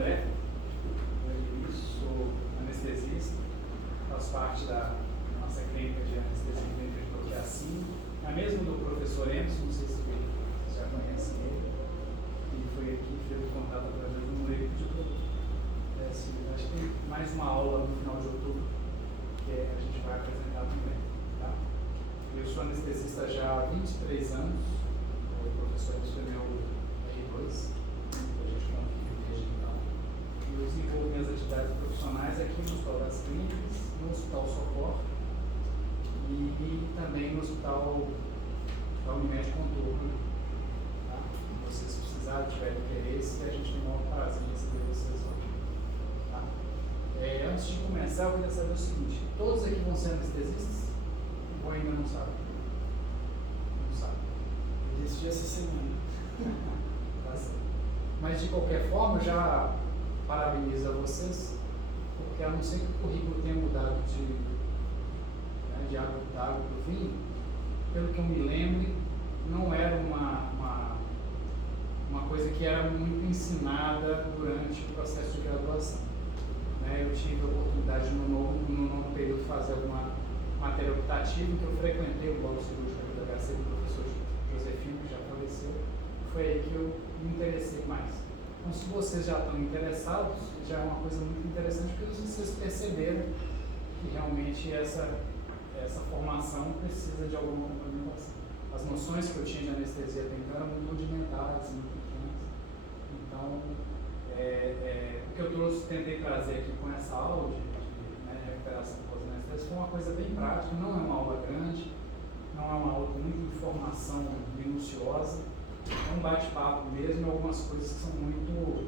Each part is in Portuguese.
André, eu sou anestesista, faço parte da nossa clínica de anestesia clínica de Toquiacin, a mesma do professor Emerson, não sei se vocês já conhecem ele, ele foi aqui, fez o contato através do número de produto. Acho que tem mais uma aula no final de outubro que a gente vai apresentar também. Tá? Eu sou anestesista já há 23 anos, o professor Emerson foi meu R2. Eu desenvolvo minhas atividades profissionais aqui no Hospital das Clínicas, no Hospital Socorro e também no Hospital da Unimed Contorno. Tá? Se vocês precisarem, tiverem interesse, a gente tem um prazer em receber vocês hoje. Tá? Antes de começar, eu queria saber o seguinte: todos aqui vão ser anestesistas? Ou ainda não sabem? Não sabem. Eu decidi essa semana. Tá certo. Mas de qualquer forma, já parabenizo a vocês, porque a não ser que o currículo tenha mudado de água para o vinho, pelo que eu me lembre, não era uma coisa que era muito ensinada durante o processo de graduação. Eu tive a oportunidade no nono período de fazer alguma matéria optativa, em que eu frequentei o bloco cirúrgico aqui da HC do professor Josefino, que já faleceu. Foi aí que eu me interessei mais. Então, se vocês já estão interessados, já é uma coisa muito interessante, porque vocês perceberam que realmente essa formação precisa de alguma complementação. As noções que eu tinha de anestesia até então eram muito rudimentares, muito pequenas. Então, o que eu tentei trazer aqui com essa aula de recuperação pós-anestesia foi uma coisa bem prática, não é uma aula grande, não é uma aula com muita informação minuciosa. É um bate-papo mesmo, algumas coisas que são muito,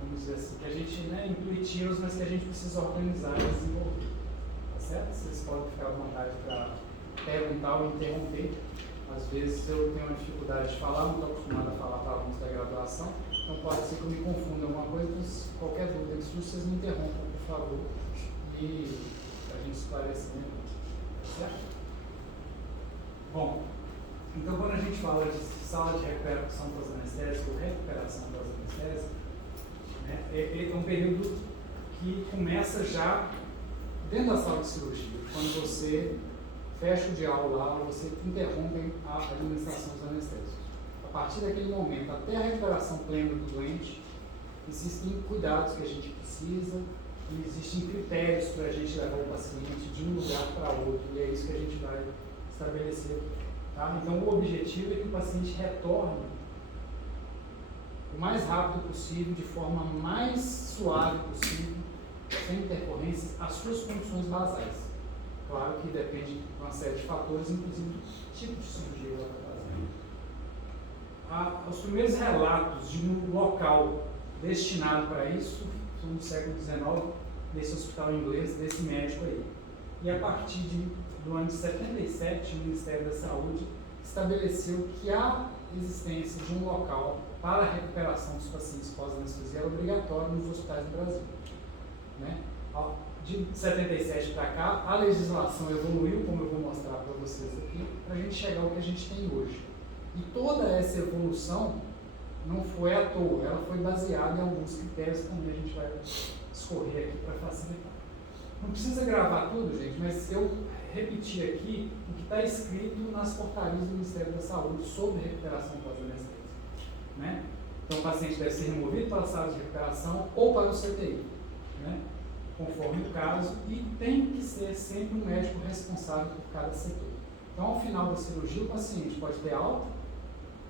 vamos dizer assim, que a gente, intuitivas, mas que a gente precisa organizar e desenvolver. Tá certo? Vocês podem ficar à vontade para perguntar ou interromper. Às vezes eu tenho uma dificuldade de falar, não estou acostumado a falar para alunos da graduação, então pode ser que eu me confunda em alguma coisa, mas qualquer dúvida que surja, vocês me interrompam, por favor, e a gente esclarecer. Tá certo? Bom, então quando a gente fala de sala de recuperação pós-anestésica ou recuperação pós-anestésica, é um período que começa já dentro da sala de cirurgia, quando você fecha o diálogo lá, você interrompe a administração dos anestésicos. A partir daquele momento, até a recuperação plena do doente, existem cuidados que a gente precisa, e existem critérios para a gente levar o paciente de um lugar para outro, e é isso que a gente vai estabelecer. Tá? Então, o objetivo é que o paciente retorne o mais rápido possível, de forma mais suave possível, sem intercorrências, às suas condições basais. Claro que depende de uma série de fatores, inclusive do tipo de cirurgia que ela está fazendo. Os primeiros relatos de um local destinado para isso são do século XIX, desse hospital inglês, desse médico aí. E a partir do ano de 77, o Ministério da Saúde estabeleceu que a existência de um local para a recuperação dos pacientes pós-anestesia era obrigatório nos hospitais do Brasil. De 77 para cá, a legislação evoluiu, como eu vou mostrar para vocês aqui, para a gente chegar ao que a gente tem hoje. E toda essa evolução não foi à toa, ela foi baseada em alguns critérios que também a gente vai escorrer aqui para facilitar. Não precisa gravar tudo, gente, mas eu repeti aqui o que está escrito nas portarias do Ministério da Saúde sobre recuperação pós-anestésica. Então, o paciente deve ser removido para a sala de recuperação ou para o CTI, conforme o caso, e tem que ser sempre um médico responsável por cada setor. Então, ao final da cirurgia, o paciente pode ter alta,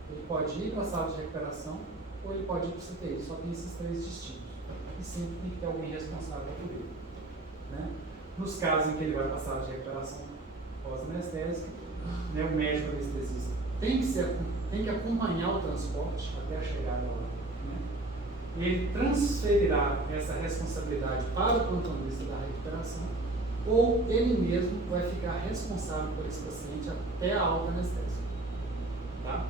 ele pode ir para a sala de recuperação ou ele pode ir para o CTI. Só tem esses três destinos. E sempre tem que ter alguém responsável por ele. Nos casos em que ele vai para a sala de recuperação pós-anestésica, o médico anestesista tem que acompanhar o transporte até a chegada lá. Ele transferirá essa responsabilidade para o plantonista da recuperação, ou ele mesmo vai ficar responsável por esse paciente até a alta anestésica. Tá?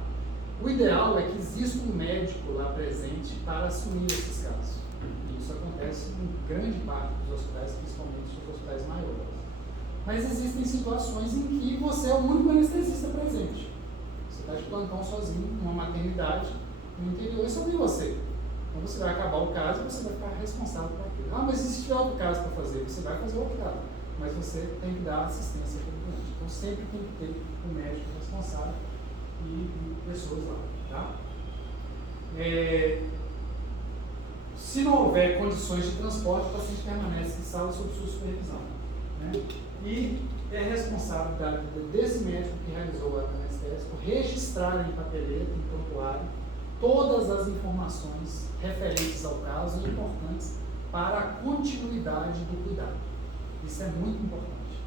O ideal é que exista um médico lá presente para assumir esses casos. E isso acontece em grande parte dos hospitais, principalmente nos hospitais maiores. Mas existem situações em que você é o único anestesista presente. Você está de plantão sozinho, numa maternidade, no interior, e só tem você. Então Então você vai acabar o caso e você vai ficar responsável por aquilo. Ah, mas e se tiver outro caso para fazer? Você vai fazer outro caso, mas você tem que dar assistência para o doente. Então sempre tem que ter um médico responsável e pessoas lá. Tá? Se não houver condições de transporte, o paciente permanece em sala sob sua supervisão. Né? E é responsabilidade desse médico que realizou o ato anestésico registrar em papeleta, em prontuário, todas as informações referentes ao caso e importantes para a continuidade do cuidado. Isso é muito importante.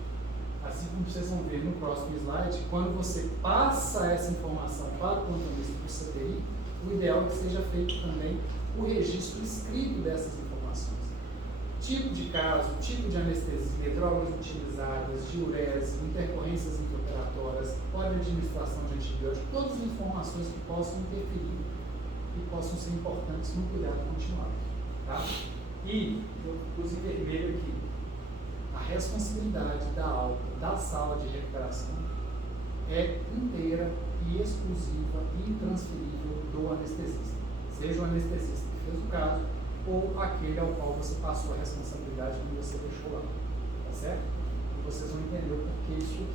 Assim como vocês vão ver no próximo slide, quando você passa essa informação para o plantonista do CTI, o ideal é que seja feito também o registro escrito dessas informações. Tipo de caso, tipo de anestesia, drogas utilizadas, diurese, intercorrências intraoperatórias, hora de administração de antibiótico, todas as informações que possam interferir e possam ser importantes no cuidado continuado. Tá? E, eu pus em vermelho aqui, a responsabilidade da alta da sala de recuperação é inteira e exclusiva e intransferível do anestesista. Seja o anestesista que fez o caso ou aquele ao qual você passou a responsabilidade quando você deixou lá. Tá certo? E vocês vão entender o porquê isso aqui.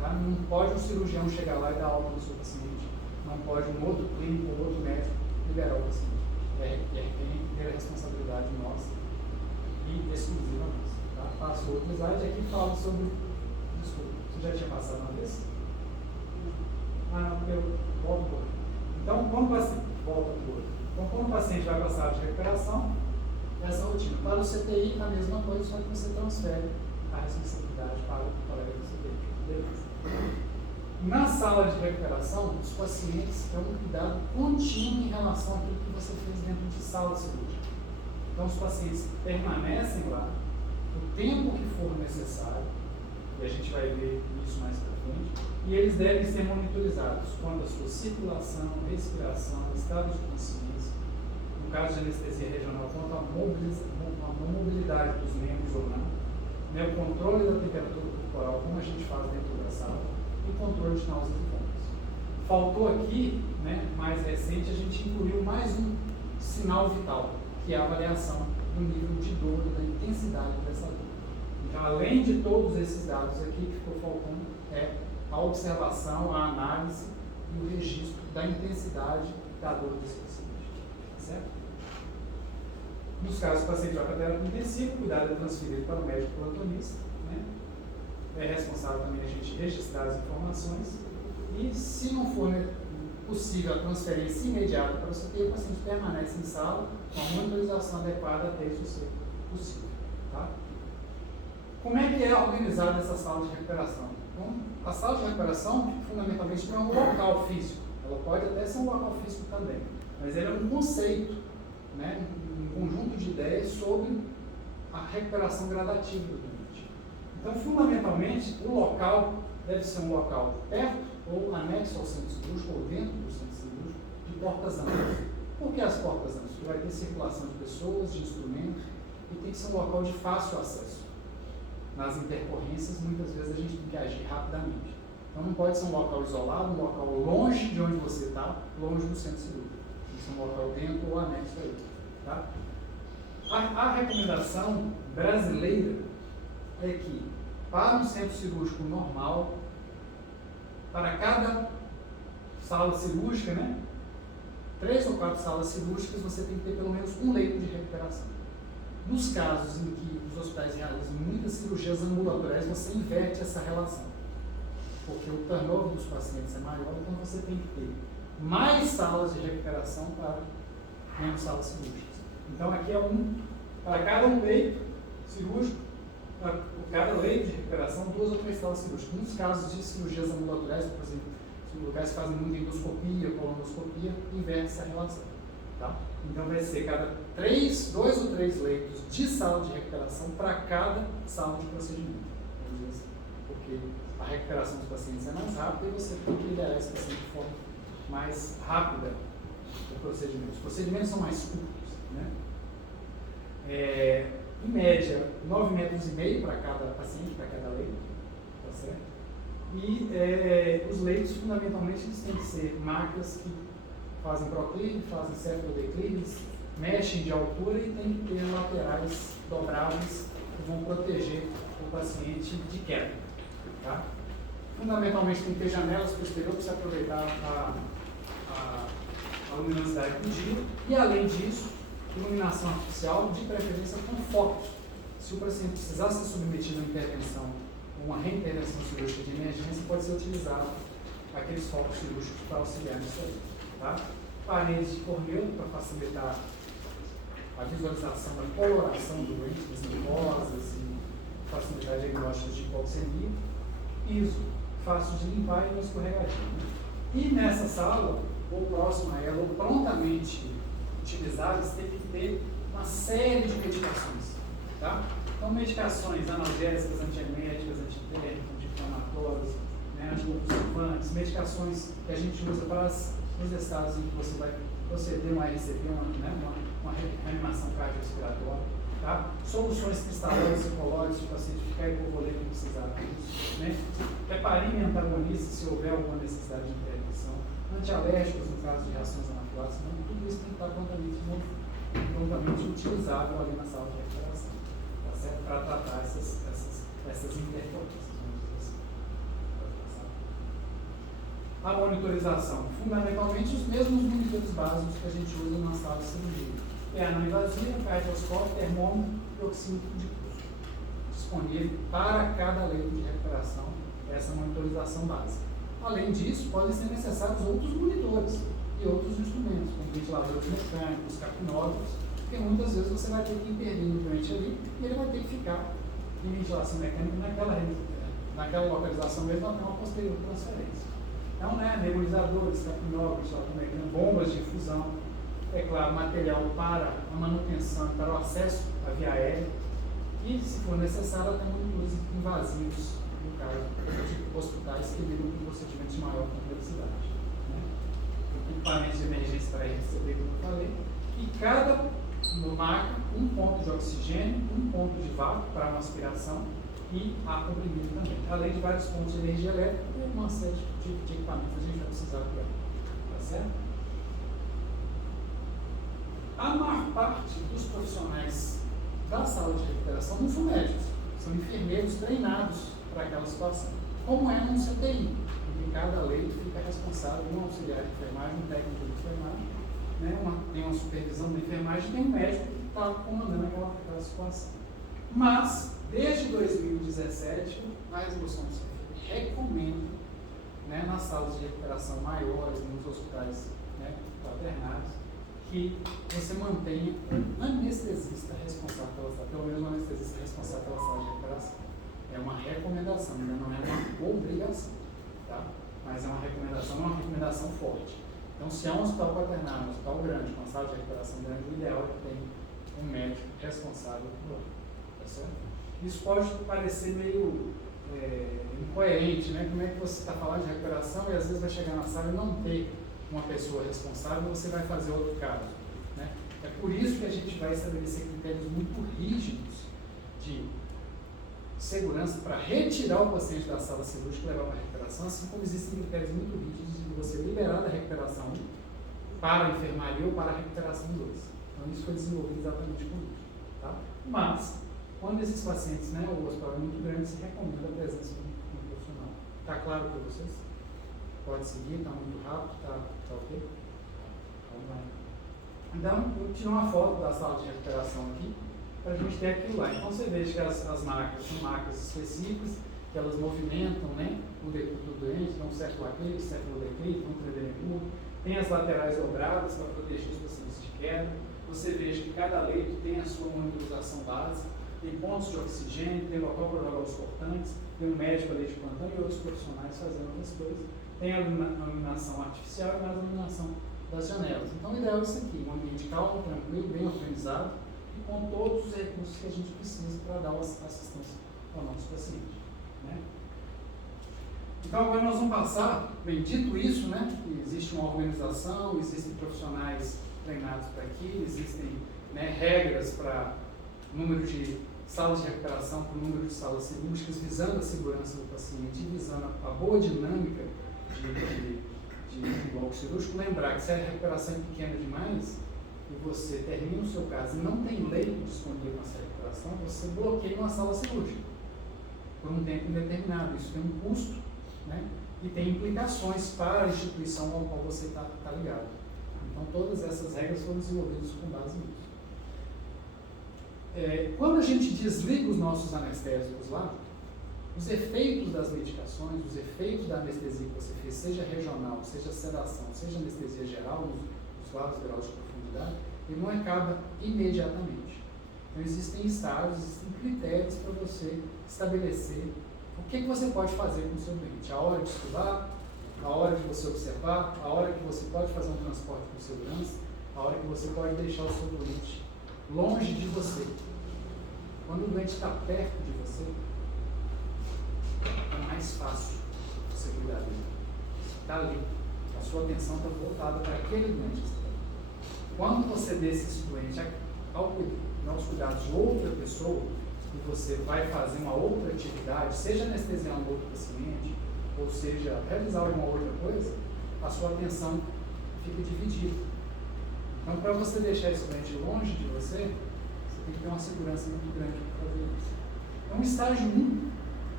Tá? Não pode um cirurgião chegar lá e dar alta no seu paciente. Não pode um outro clínico ou outro médico liberar o paciente. Tem a responsabilidade nossa e exclusiva nossa. Tá? Passo outro slide aqui e falo sobre. Desculpa, você já tinha passado uma vez? Ah, não, porque eu volto um pouco. Então, quando o paciente volta para o outro. Então, quando o paciente vai para a sala de recuperação, essa rotina. Para o CTI, a mesma coisa, só que você transfere a responsabilidade para o colega do CTI. Beleza. Na sala de recuperação, os pacientes têm um cuidado contínuo em relação àquilo que você fez dentro de sala cirúrgica. Então, os pacientes permanecem lá o tempo que for necessário, e a gente vai ver isso mais para frente, e eles devem ser monitorizados quanto à sua circulação, respiração, estado de consciência, no caso de anestesia regional, quanto à mobilidade dos membros ou não, né, o controle da temperatura corporal, como a gente faz dentro da sala, e o controle de náuseas e vômitos. Faltou aqui, né, mais recente, a gente incluiu mais um sinal vital, que é a avaliação do nível de dor e da intensidade dessa dor. Então, além de todos esses dados aqui, que ficou faltando é a observação, a análise e o registro da intensidade da dor desse paciente. Certo? Nos casos do paciente vai para terapia intensiva, o cuidado é transferido para o médico plantonista. Né? É responsável também a gente registrar as informações e, se não for possível a transferência imediata para o CTI, o paciente permanece em sala com a monitorização adequada até isso ser possível. Tá? Como é que é organizada essa sala de recuperação? Então, a sala de recuperação, fundamentalmente, não é um local físico. Ela pode até ser um local físico também, mas ele é um conceito, né? Um conjunto de ideias sobre a recuperação gradativa do doente. Então, fundamentalmente, o local deve ser um local perto ou anexo ao centro cirúrgico ou dentro do centro cirúrgico, de portas amplas. Por que as portas amplas? Porque vai ter circulação de pessoas, de instrumentos, e tem que ser um local de fácil acesso. Nas intercorrências, muitas vezes a gente tem que agir rapidamente. Então não pode ser um local isolado, um local longe de onde você está, longe do centro cirúrgico. Tem que ser um local dentro ou anexo a ele. Tá? A recomendação brasileira é que, para um centro cirúrgico normal, para cada sala cirúrgica, né, 3 ou 4 salas cirúrgicas, você tem que ter pelo menos um leito de recuperação. Nos casos em que os hospitais realizam muitas cirurgias ambulatoriais, você inverte essa relação. Porque o turnover dos pacientes é maior, então você tem que ter mais salas de recuperação para menos salas cirúrgicas. Então aqui é para cada leito cirúrgico, para cada leito de recuperação, 2 ou 3 salas cirúrgicas. Nos casos de cirurgias ambulatoriais, por exemplo, se os lugares fazem muita endoscopia, colonoscopia, inverte essa relação. Tá? Então vai ser cada 2 ou 3 leitos de sala de recuperação para cada sala de procedimento. Vamos dizer assim. Porque a recuperação dos pacientes é mais rápida e você tem que liberar esse paciente de forma mais rápida do procedimento. Os procedimentos são mais curtos. Né? Em média, 9,5 metros para cada paciente, para cada leito. Tá certo? E os leitos, fundamentalmente, eles têm que ser macas que fazem proclive, fazem cefalodeclive, meshing de altura e tem que ter laterais dobráveis que vão proteger o paciente de queda. Tá? Fundamentalmente tem que ter janelas posteriores para você aproveitar a luminosidade do dia. E além disso, iluminação artificial, de preferência com focos. Se o paciente precisar ser submetido a uma intervenção, uma reintervenção cirúrgica de emergência, pode ser utilizado aqueles focos cirúrgicos para auxiliar nisso aí. Tá? Paredes de cor neutra para facilitar a visualização da coloração do doente, das mucosas e facilitar diagnósticos de hipoxemia. Piso fácil de limpar e não escorregadio. E nessa sala, ou próxima a ela, ou prontamente utilizadas, tem que ter uma série de medicações. Tá? Então, medicações analgésicas, antieméticas, antitérmicas, anti-inflamatórias, né, anticonvulsivantes, medicações que a gente usa para os estados em que você vai proceder uma RCP, uma reanimação cardiorrespiratória. Tá? Soluções cristalinas e colóides, se o paciente ficar hipovolêmico e precisar disso. Né? Heparina antagonista, se houver alguma necessidade de intervenção. Antialérgicos, no caso de reações anafiláticas. Então, tudo isso tem que estar prontamente utilizável ali na sala de recuperação. Tá certo? Para tratar essas intercorrências. A monitorização, fundamentalmente os mesmos monitores básicos que a gente usa na sala de cirurgia. Perna invasiva, cardioscópio, termômetro e oxímetro de pulso. Disponível para cada leito de recuperação, essa monitorização básica. Além disso, podem ser necessários outros monitores e outros instrumentos, como ventiladores mecânicos, capnógrafos, porque muitas vezes você vai ter que intervir no doente ali e ele vai ter que ficar em ventilação mecânica naquela localização mesmo até uma posterior transferência. Então, né, nebulizadores, capnógrafos, bombas de infusão, é claro, material para a manutenção, para o acesso à via aérea e, se for necessário, até monitores invasivos, no caso de hospitais que lidam com procedimentos de maior complexidade. Né? Equipamentos de emergência para receber, como eu falei, e cada marca um ponto de oxigênio, um ponto de vácuo para uma aspiração e ar comprimido também, além de vários pontos de energia elétrica e uma série de equipamentos que a gente vai precisar por aí. Tá certo? A maior parte dos profissionais da sala de recuperação não são médicos, são enfermeiros treinados para aquela situação. Como é num CTI, em que cada leito fica responsável, um auxiliar de enfermagem, um técnico de enfermagem, né, tem uma supervisão da enfermagem e tem um médico que está comandando aquela situação. Mas, desde 2017, a resolução do CFM recomenda, né, nas salas de recuperação maiores, nos hospitais, né, quaternários, que você mantenha um anestesista responsável pela sala, pelo menos um anestesista responsável pela sala de recuperação. É uma recomendação, ainda não é uma obrigação, tá? Mas é uma recomendação, não é uma recomendação forte. Então, se é um hospital quaternário, um hospital grande, com uma sala de recuperação grande, o ideal é que tenha um médico responsável por lá, tá certo? Isso pode parecer meio incoerente, né? Como é que você está falando de recuperação e às vezes vai chegar na sala e não ter uma pessoa responsável, você vai fazer outro caso. Né? É por isso que a gente vai estabelecer critérios muito rígidos de segurança para retirar o paciente da sala cirúrgica e levar para a recuperação, assim como existem critérios muito rígidos de você liberar da recuperação para a enfermaria ou para a recuperação 2. Então isso foi desenvolvido exatamente com isso. Tá? Mas, quando esses pacientes, né, o hospital é muito grande, se recomenda a presença de um profissional. Está claro para vocês? Pode seguir, está muito rápido, está ok? Vamos lá. Então, eu tirei uma foto da sala de recuperação aqui, para a gente ter aquilo lá. Então, você veja que as marcas são marcas específicas, que elas movimentam, né, o decúbito do doente, então, século acrílico, século declínico, um tredelemur, tem as laterais dobradas para proteger os pacientes de queda. Você veja que cada leito tem a sua monitorização básica, tem pontos de oxigênio, tem local para jogar os cortantes, tem um médico ali de plantão e outros profissionais fazendo outras coisas. Tem a iluminação artificial e mais a iluminação das janelas. Então, o ideal é isso aqui, um ambiente calmo, tranquilo, bem organizado e com todos os recursos que a gente precisa para dar assistência ao nosso paciente. Né? Então, agora nós vamos passar, bem, dito isso, né, que existe uma organização, existem profissionais treinados para aquilo, existem, né, regras para número de salas de recuperação, para o número de salas cirúrgicas, visando a segurança do paciente e visando a boa dinâmica de bloco cirúrgico. Lembrar que se a recuperação é pequena demais, e você termina o seu caso e não tem leito disponível nessa recuperação, você bloqueia uma sala cirúrgica por um tempo indeterminado. Isso tem um custo, né? E tem implicações para a instituição ao qual você está ligado. Então, todas essas regras foram desenvolvidas com base nisso. Quando a gente desliga os nossos anestésicos lá, os efeitos das medicações, os efeitos da anestesia que você fez, seja regional, seja sedação, seja anestesia geral, nos lados graus de profundidade, ele não acaba imediatamente. Então, existem estágios, existem critérios para você estabelecer o que você pode fazer com o seu doente. A hora de estudar, a hora de você observar, a hora que você pode fazer um transporte com segurança, a hora que você pode deixar o seu doente longe de você. Quando o doente está perto de você, é mais fácil você cuidar dele. Está ali. A sua atenção está voltada para aquele doente. Quando você deixa esse doente aos cuidados de outra pessoa, e você vai fazer uma outra atividade, seja anestesiar um outro paciente, ou seja, realizar alguma outra coisa, a sua atenção fica dividida. Então, para você deixar esse doente longe de você, você tem que ter uma segurança muito grande para fazer isso. Então, estágio 1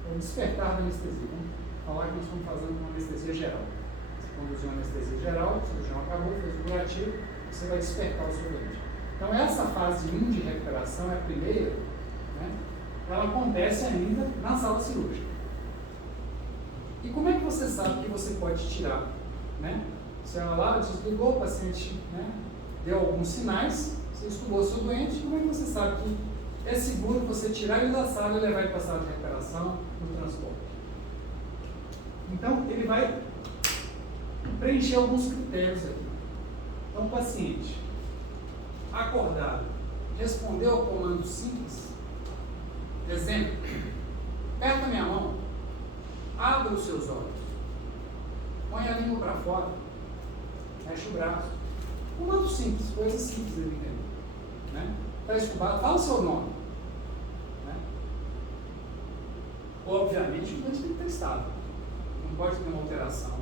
é o despertar da anestesia. Vamos falar que nós estamos fazendo uma anestesia geral. Você conduziu uma anestesia geral, o cirurgião acabou, fez o curativo, você vai despertar o seu doente. Então, essa fase 1 de recuperação é a primeira, né? Ela acontece ainda na sala cirúrgica. E como é que você sabe que você pode tirar? Né? Você vai lá, desligou, o paciente, né, deu alguns sinais, você estudou o seu doente, como é que você sabe que é seguro você tirar ele da sala e levar ele para a sala de recuperação no transporte? Então, ele vai preencher alguns critérios aqui. Então, o paciente acordado, respondeu ao comando simples. Exemplo, aperta a minha mão, abra os seus olhos, põe a língua para fora, mexe o braço. Comando simples, coisa simples ele entender. Né? Está estubado, fala o seu nome. Né? Obviamente, o doente tem que estar estável. Não pode ter uma alteração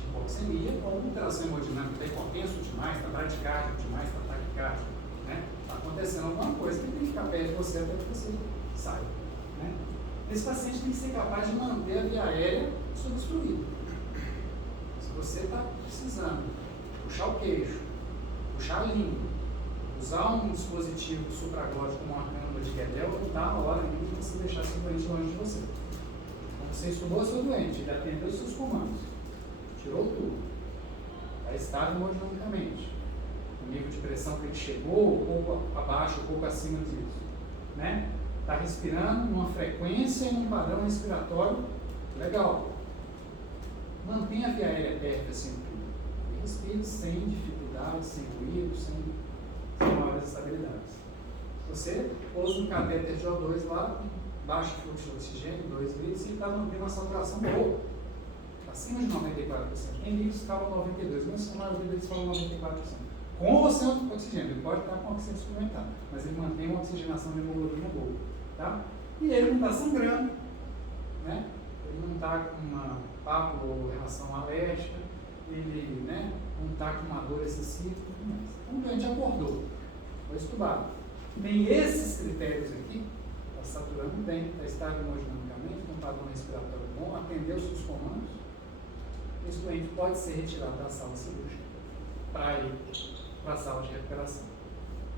de hipoxemia ou uma alteração hemodinâmica, está hipotenso demais, está bradicárdico demais, está taquicárdico. Né? Está acontecendo alguma coisa que tem que ficar perto de você até que você saia. Né? Esse paciente tem que ser capaz de manter a via aérea substruída. Se você está precisando puxar o queixo, puxar a língua, usar um dispositivo supraglótico como uma câmara de Guedel, não está na hora nenhuma de você deixar seu doente longe de você. Então, você estudou seu doente, ele atendeu os seus comandos, tirou tudo, está estável hemodinamicamente. O nível de pressão que ele chegou, um pouco abaixo, um pouco acima disso. Né? Está respirando numa frequência e num padrão respiratório legal. Mantenha a via aérea perto assim tudo. E respire sem dificuldade, sem ruído, sem maiores instabilidades. Você pousa um catéter de O2 lá, baixo fluxo de oxigênio, 2 litros, e está mantendo uma saturação boa. Acima de 94%. Tem litros que falam 92%, mas a maioria deles falam 94%. Com ou sem oxigênio, ele pode estar com oxigênio suplementar, mas ele mantém uma oxigenação de hemoglobina boa. Tá? E ele não está sangrando, né? Ele não está com uma pápula ou reação alérgica, ele, né, não está com uma dor excessiva e tudo mais. Então o doente acordou, foi estubado. Tem esses critérios aqui, está saturando bem, está estável hemodinamicamente, com um padrão respiratório bom, atendeu seus comandos, esse doente pode ser retirado da sala cirúrgica para ir para a sala de recuperação,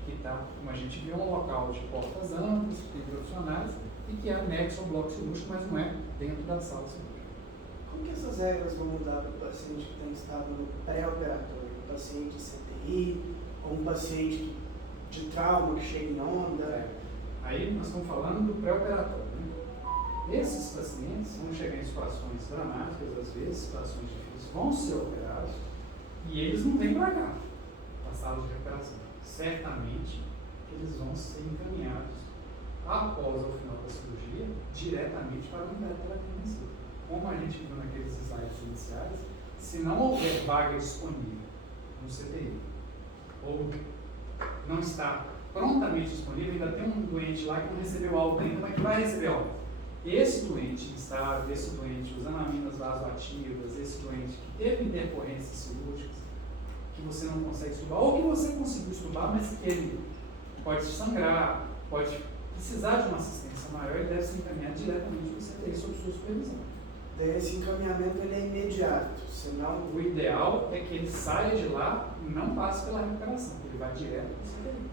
que está, como a gente viu, um local de portas amplas, tem profissionais, e que é anexo ao bloco cirúrgico, mas não é dentro da sala cirúrgica. Como que essas regras vão mudar para o paciente que está instável no pré-operatório? Um paciente de CTI, ou um paciente de trauma que chega em onda? Aí nós estamos falando do pré-operatório. Né? Esses pacientes vão chegar em situações dramáticas, às vezes, situações difíceis, vão ser operados, e eles não vêm para cá, para a sala de recuperação. Certamente eles vão ser encaminhados após o final da cirurgia diretamente para a unidade de terapia intensiva. Como a gente viu naqueles slides iniciais, se não houver vaga disponível no CTI, ou não está prontamente disponível, ainda tem um doente lá que não recebeu alta ainda, mas que vai receber alta. Esse doente instável, esse doente usando aminas vasoativas, esse doente que teve intercorrências cirúrgicas, que você não consegue estubar, ou que você conseguiu estubar, mas que ele pode sangrar, pode precisar de uma assistência maior, ele deve ser encaminhado diretamente para o CTI sob sua supervisão. Daí esse encaminhamento ele é imediato, senão... O ideal é que ele saia de lá e não passe pela recuperação, ele vai direto para o CTI.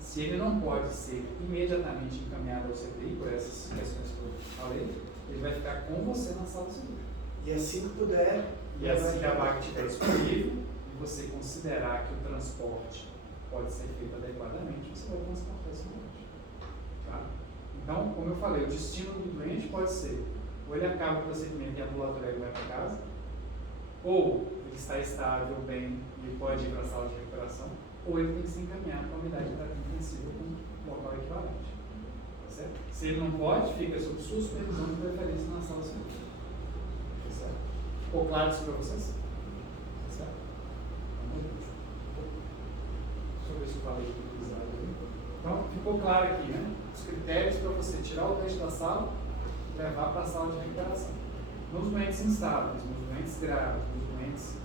Se ele não pode ser imediatamente encaminhado ao CTI, por essas questões que eu falei, ele vai ficar com você na sala cirúrgica. E assim que puder... E assim que a vaga estiver disponível, e você considerar que o transporte pode ser feito adequadamente, você vai transportar esse doente. Tá? Então, como eu falei, o destino do doente pode ser, ou ele acaba o procedimento em ambulatório e vai para casa, ou ele está estável, bem, e pode ir para a sala de recuperação, ou ele tem que ser encaminhado para a unidade de terapia intensiva com um local equivalente. Tá certo? Se ele não pode, fica sob sua supervisão de preferência na sala cirúrgica. Tá certo? Ficou claro isso para vocês? Tá certo? Deixa eu ver se eu falei utilizado aí. Então, ficou claro aqui, né? Os critérios para você tirar o doente da sala e levar para a sala de recuperação. Nos doentes instáveis, nos doentes graves, nos doentes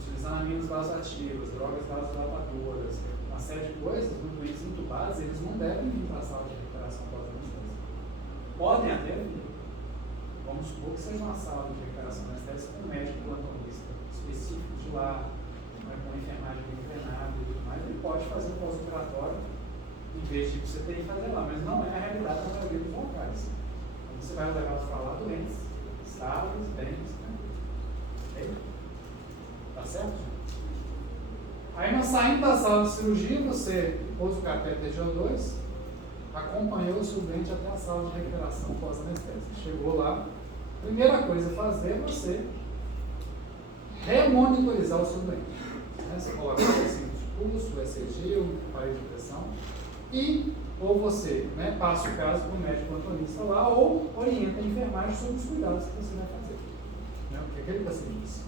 utilizando aminos vasoativos, drogas vasodilatadoras, uma série de coisas, nos doentes intubados, eles não devem vir para a sala de recuperação pós-anestésia. Podem até vir. Vamos supor que seja uma sala de recuperação anestésica com um médico plantonista específico de lá, com enfermagem bem treinada e tudo mais, ele pode fazer um pós-operatório em vez de você ter que fazer lá, mas não é a realidade da maioria dos locais. Então você vai levar para lá doentes, estáveis, bens, né? Ok? Tá certo? Aí, nós saindo da sala de cirurgia, você pôs o catéter de O2, acompanhou o seu doente até a sala de recuperação pós-anestésia. Chegou lá, a primeira coisa a fazer é você remonitorizar o seu doente. Você coloca o cinto de pulso, o ECG, o aparelho de pressão, e ou você passa o caso para o médico plantonista lá, ou orienta a enfermagem sobre os cuidados que você vai fazer. Porque aquele paciente disse,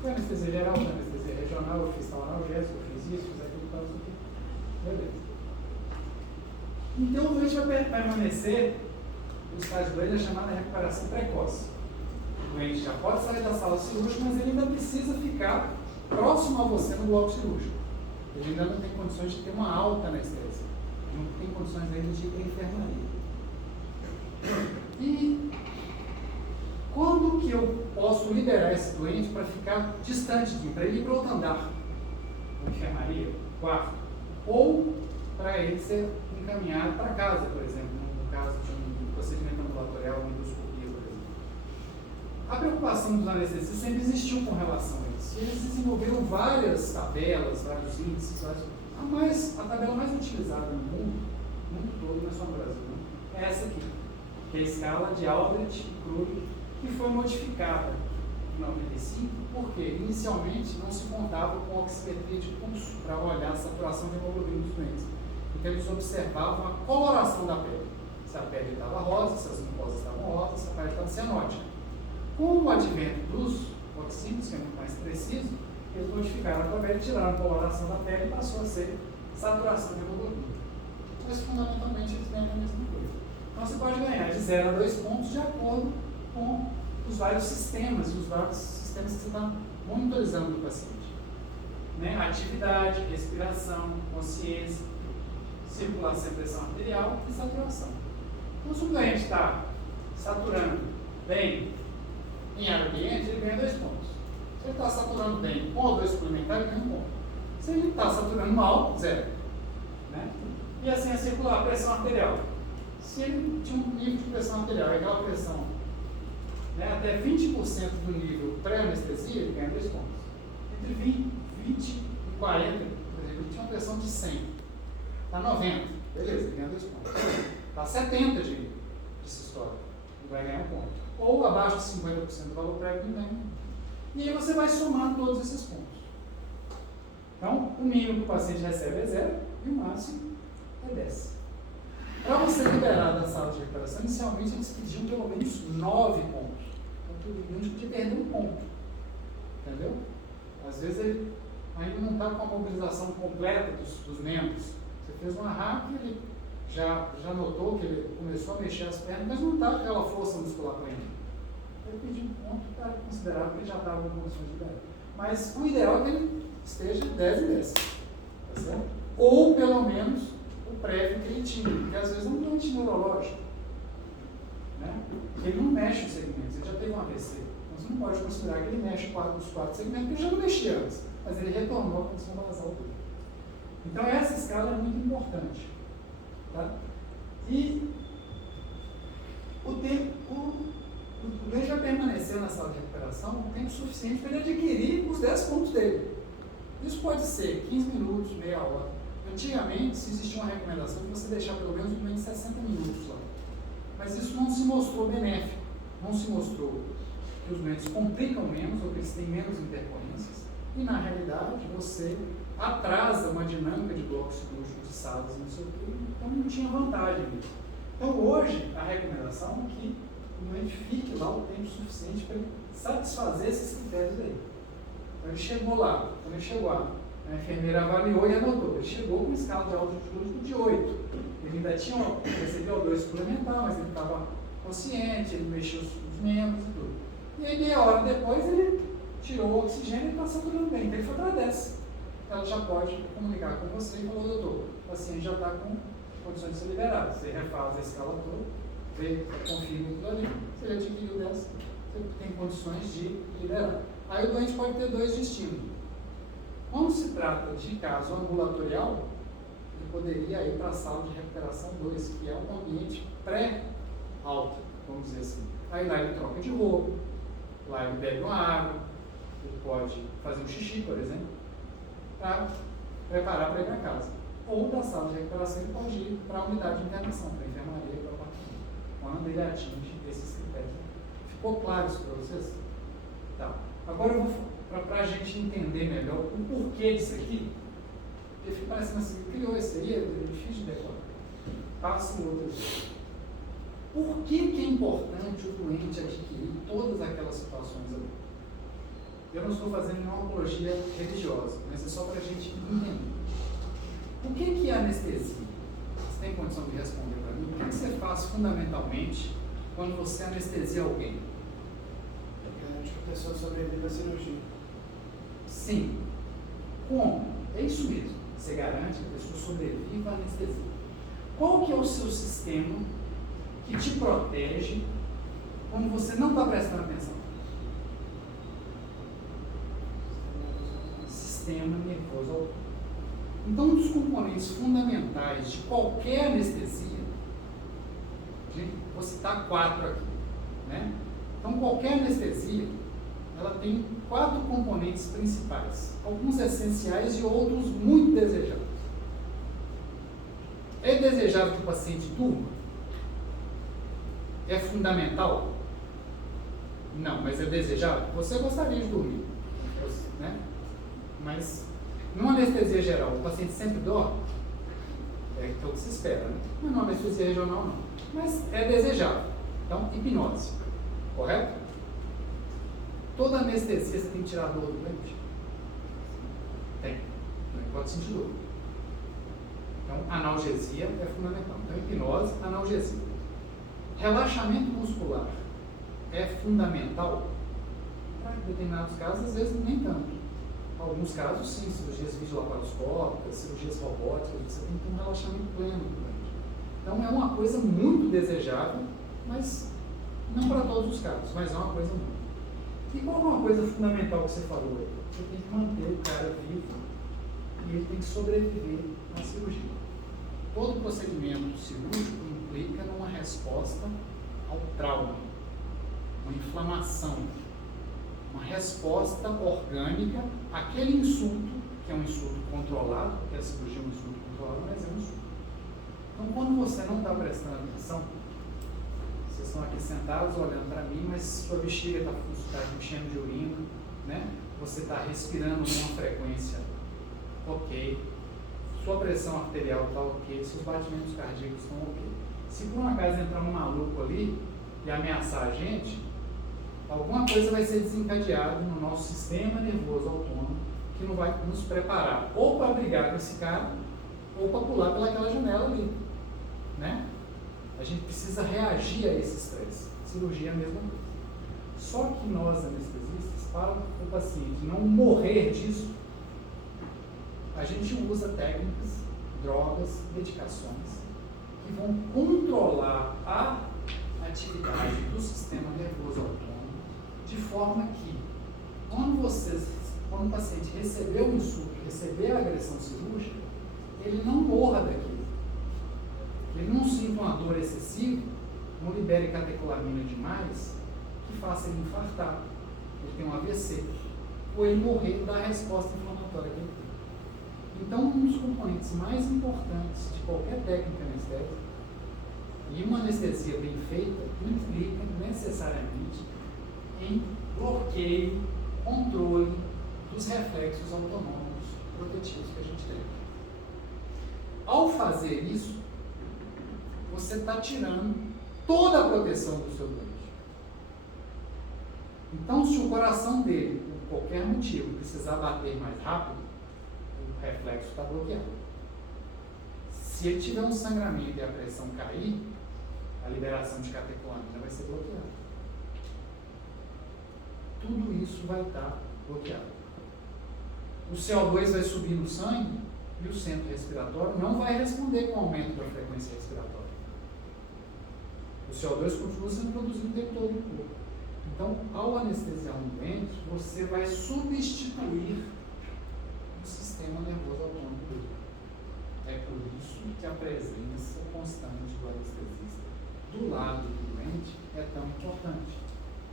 foi anestesia geral, foi anestesia regional, eu fiz tal analgésico, eu fiz isso, fiz aquilo, tal, isso aqui. Beleza. Então o doente vai permanecer, o estágio 2 é chamada recuperação precoce. O doente já pode sair da sala cirúrgica, mas ele ainda precisa ficar próximo a você no bloco cirúrgico. Ele ainda não tem condições de ter uma alta anestesia. Não tem condições ainda de ir para a enfermaria. E quando que eu posso liberar esse doente para ficar distante de mim, para ele ir para outro andar? Na enfermaria, quarto. Ou para ele ser encaminhado para casa, por exemplo, no caso de um procedimento ambulatorial, uma endoscopia, por exemplo. A preocupação dos anestesistas sempre existiu com relação a isso. Eles desenvolveram várias tabelas, vários índices, a tabela mais utilizada no mundo todo, não é só no Brasil, é essa aqui, que é a escala de Albrecht e Krug, que foi modificada em 95, porque inicialmente não se contava com oximetria de pulso para olhar a saturação de hemoglobina dos doentes. Então eles observavam a coloração da pele. Se a pele estava rosa, se as mucosas estavam rosas, se a pele estava cianótica. Com o advento dos oxímetros, que é muito mais preciso, eles modificaram a tabela e tiraram a coloração da pele e passou a ser saturação de hemoglobina. Mas fundamentalmente eles ganham a mesma coisa. Então você pode ganhar de 0 a 2 pontos de acordo com os vários sistemas, que você está monitorizando do paciente. Atividade, respiração, consciência, circulação e pressão arterial e saturação. Então, se o doente está saturando bem em área ambiente, ele ganha 2 pontos. Se ele está saturando bem com O2 suplementar, ele ganha 1 ponto. Se ele está saturando mal, 0. E assim a pressão arterial. Se ele tinha um nível de pressão arterial, aquela pressão até 20% do nível pré-anestesia, ele ganha 2 pontos. Entre 20 e 40, por exemplo, ele tinha uma pressão de 100. Está 90, beleza, ele ganha 2 pontos. Está 70 de sistólico, ele vai ganhar 1 ponto. Ou abaixo de 50% do valor prévio, ele ganha 1. E aí você vai somando todos esses pontos. Então, o mínimo que o paciente recebe é 0 e o máximo é 10. Para você liberar da sala de recuperação, inicialmente eles pediam pelo menos 9 pontos. Então, o doente podia perder 1 ponto. Entendeu? Às vezes ele ainda não está com a mobilização completa dos membros. Você fez uma hack, ele já notou que ele começou a mexer as pernas, mas não está com aquela força muscular ainda. Ele pediu um ponto para considerar que ele já estava com condições de liberar. Mas o ideal é que ele esteja 10 e 10. Tá certo? Ou, pelo menos, o prévio que ele tinha, porque às vezes é um doente neurológico. Né? Ele não mexe os segmentos, ele já teve um AVC. Então você não pode considerar que ele mexe os 4 segmentos, porque ele já não mexia antes, mas ele retornou à condição basal dele. Então essa escala é muito importante. Tá? E o doente vai permanecer na sala de recuperação um tempo suficiente para ele adquirir os 10 pontos dele. Isso pode ser 15 minutos, meia hora. Antigamente, se existia uma recomendação de você deixar pelo menos um doente 60 minutos lá. Mas isso não se mostrou benéfico. Não se mostrou que os doentes complicam menos ou que eles têm menos intercorrências. E, na realidade, você atrasa uma dinâmica de bloco cirúrgico de salas, não sei o quê. Então, não tinha vantagem nisso. Então, hoje, a recomendação é que o doente fique lá o tempo suficiente para ele satisfazer esses critérios dele. Então, ele chegou lá. Quando ele chegou lá, a enfermeira avaliou e anotou. Ele chegou com uma escala de alto cirúrgico de 8. Ele ainda tinha recebeu O2 suplementar, mas ele estava consciente, ele mexeu os membros e tudo. E aí, meia hora depois, ele tirou o oxigênio e está saturando bem. Então, ele foi para 10. Ela já pode comunicar com você e falou: doutor, o paciente já está com condições de ser liberado. Você refaz a escala toda, vê, confirma tudo ali. Se ele adquiriu 10, você tem condições de liberar. Aí o doente pode ter 2 destinos. Quando se trata de caso ambulatorial, ele poderia ir para a sala de recuperação 2, que é um ambiente pré-alta, vamos dizer assim. Aí lá ele troca de roupa, lá ele bebe uma água, ele pode fazer um xixi, por exemplo, para preparar para ir para casa. Ou da sala de recuperação ele pode ir para a unidade de internação, para a enfermaria, para o apartamento, quando ele atinge esses critérios. Ficou claro isso para vocês? Tá. Agora eu vou, para a gente entender melhor o porquê disso aqui, ele fica parecendo assim, criou isso aí, é difícil de decorar. Passa um outro aqui. Por que é importante o doente adquirir todas aquelas situações ali? Eu não estou fazendo nenhuma apologia religiosa, mas é só para a gente entender. O que é anestesia? Você tem condição de responder para mim? O que você faz fundamentalmente quando você anestesia alguém? Garante que a pessoa sobreviva à cirurgia. Sim. Como? É isso mesmo. Você garante que a pessoa sobreviva à anestesia. Qual que é o seu sistema que te protege quando você não está prestando atenção? Sistema nervoso autônomo. Então, um dos componentes fundamentais de qualquer anestesia, vou citar 4 aqui, né? Então, qualquer anestesia, ela tem 4 componentes principais, alguns essenciais e outros muito desejáveis. É desejável que o paciente durma? É fundamental? Não, mas é desejável? Você gostaria de dormir, né? Mas, numa anestesia geral, o paciente sempre dorme? É o que se espera, né? Não é uma anestesia regional, não. Mas é desejável. Então, hipnose. Correto? Toda anestesia você tem que tirar a dor do doente? Tem. Não pode sentir dor. Então, analgesia é fundamental. Então, hipnose, analgesia. Relaxamento muscular é fundamental? Para determinados casos, às vezes nem tanto. Em alguns casos, sim, cirurgias videolaparoscópicas, cirurgias robóticas, você tem que ter um relaxamento pleno do doente. Então, é uma coisa muito desejável, mas não para todos os casos, mas é uma coisa muito. E qual é uma coisa fundamental que você falou aí? Você tem que manter o cara vivo e ele tem que sobreviver na cirurgia. Todo procedimento cirúrgico implica numa resposta ao trauma, uma inflamação, uma resposta orgânica àquele insulto, que é um insulto controlado, porque a cirurgia é um insulto controlado, mas é um insulto. Então, quando você não está prestando atenção, vocês estão aqui sentados olhando para mim, mas sua bexiga está enchendo de urina, né? Você está respirando numa frequência ok, sua pressão arterial está ok, seus batimentos cardíacos estão ok. Se por um acaso entrar um maluco ali e ameaçar a gente, alguma coisa vai ser desencadeada no nosso sistema nervoso autônomo que não vai nos preparar ou para brigar com esse cara ou para pular pelaquela janela ali, né? A gente precisa reagir a esse estresse. Cirurgia é a mesma coisa. Só que nós, anestesistas, para o paciente não morrer disso, a gente usa técnicas, drogas, medicações que vão controlar a atividade do sistema nervoso autônomo de forma que, quando o paciente receber o insulto, receber a agressão cirúrgica, ele não morra daquilo. Ele não sinta uma dor excessiva, não libere catecolamina demais, que faça ele infartar, ele tem um AVC, ou ele morrer da resposta inflamatória que ele tem. Então, um dos componentes mais importantes de qualquer técnica anestésica, e uma anestesia bem feita, implica necessariamente em bloqueio, controle dos reflexos autonômicos protetivos que a gente tem. Ao fazer isso, você está tirando toda a proteção do seu doente. Então, se o coração dele, por qualquer motivo, precisar bater mais rápido, o reflexo está bloqueado. Se ele tiver um sangramento e a pressão cair, a liberação de catecolamina vai ser bloqueada. Tudo isso vai estar bloqueado. O CO2 vai subir no sangue e o centro respiratório não vai responder com o aumento da frequência respiratória. O CO2 continua sendo produzido o tempo todo no corpo. Então, ao anestesiar um doente, você vai substituir o sistema nervoso autônomo dele. É por isso que a presença constante do anestesista do lado do doente é tão importante.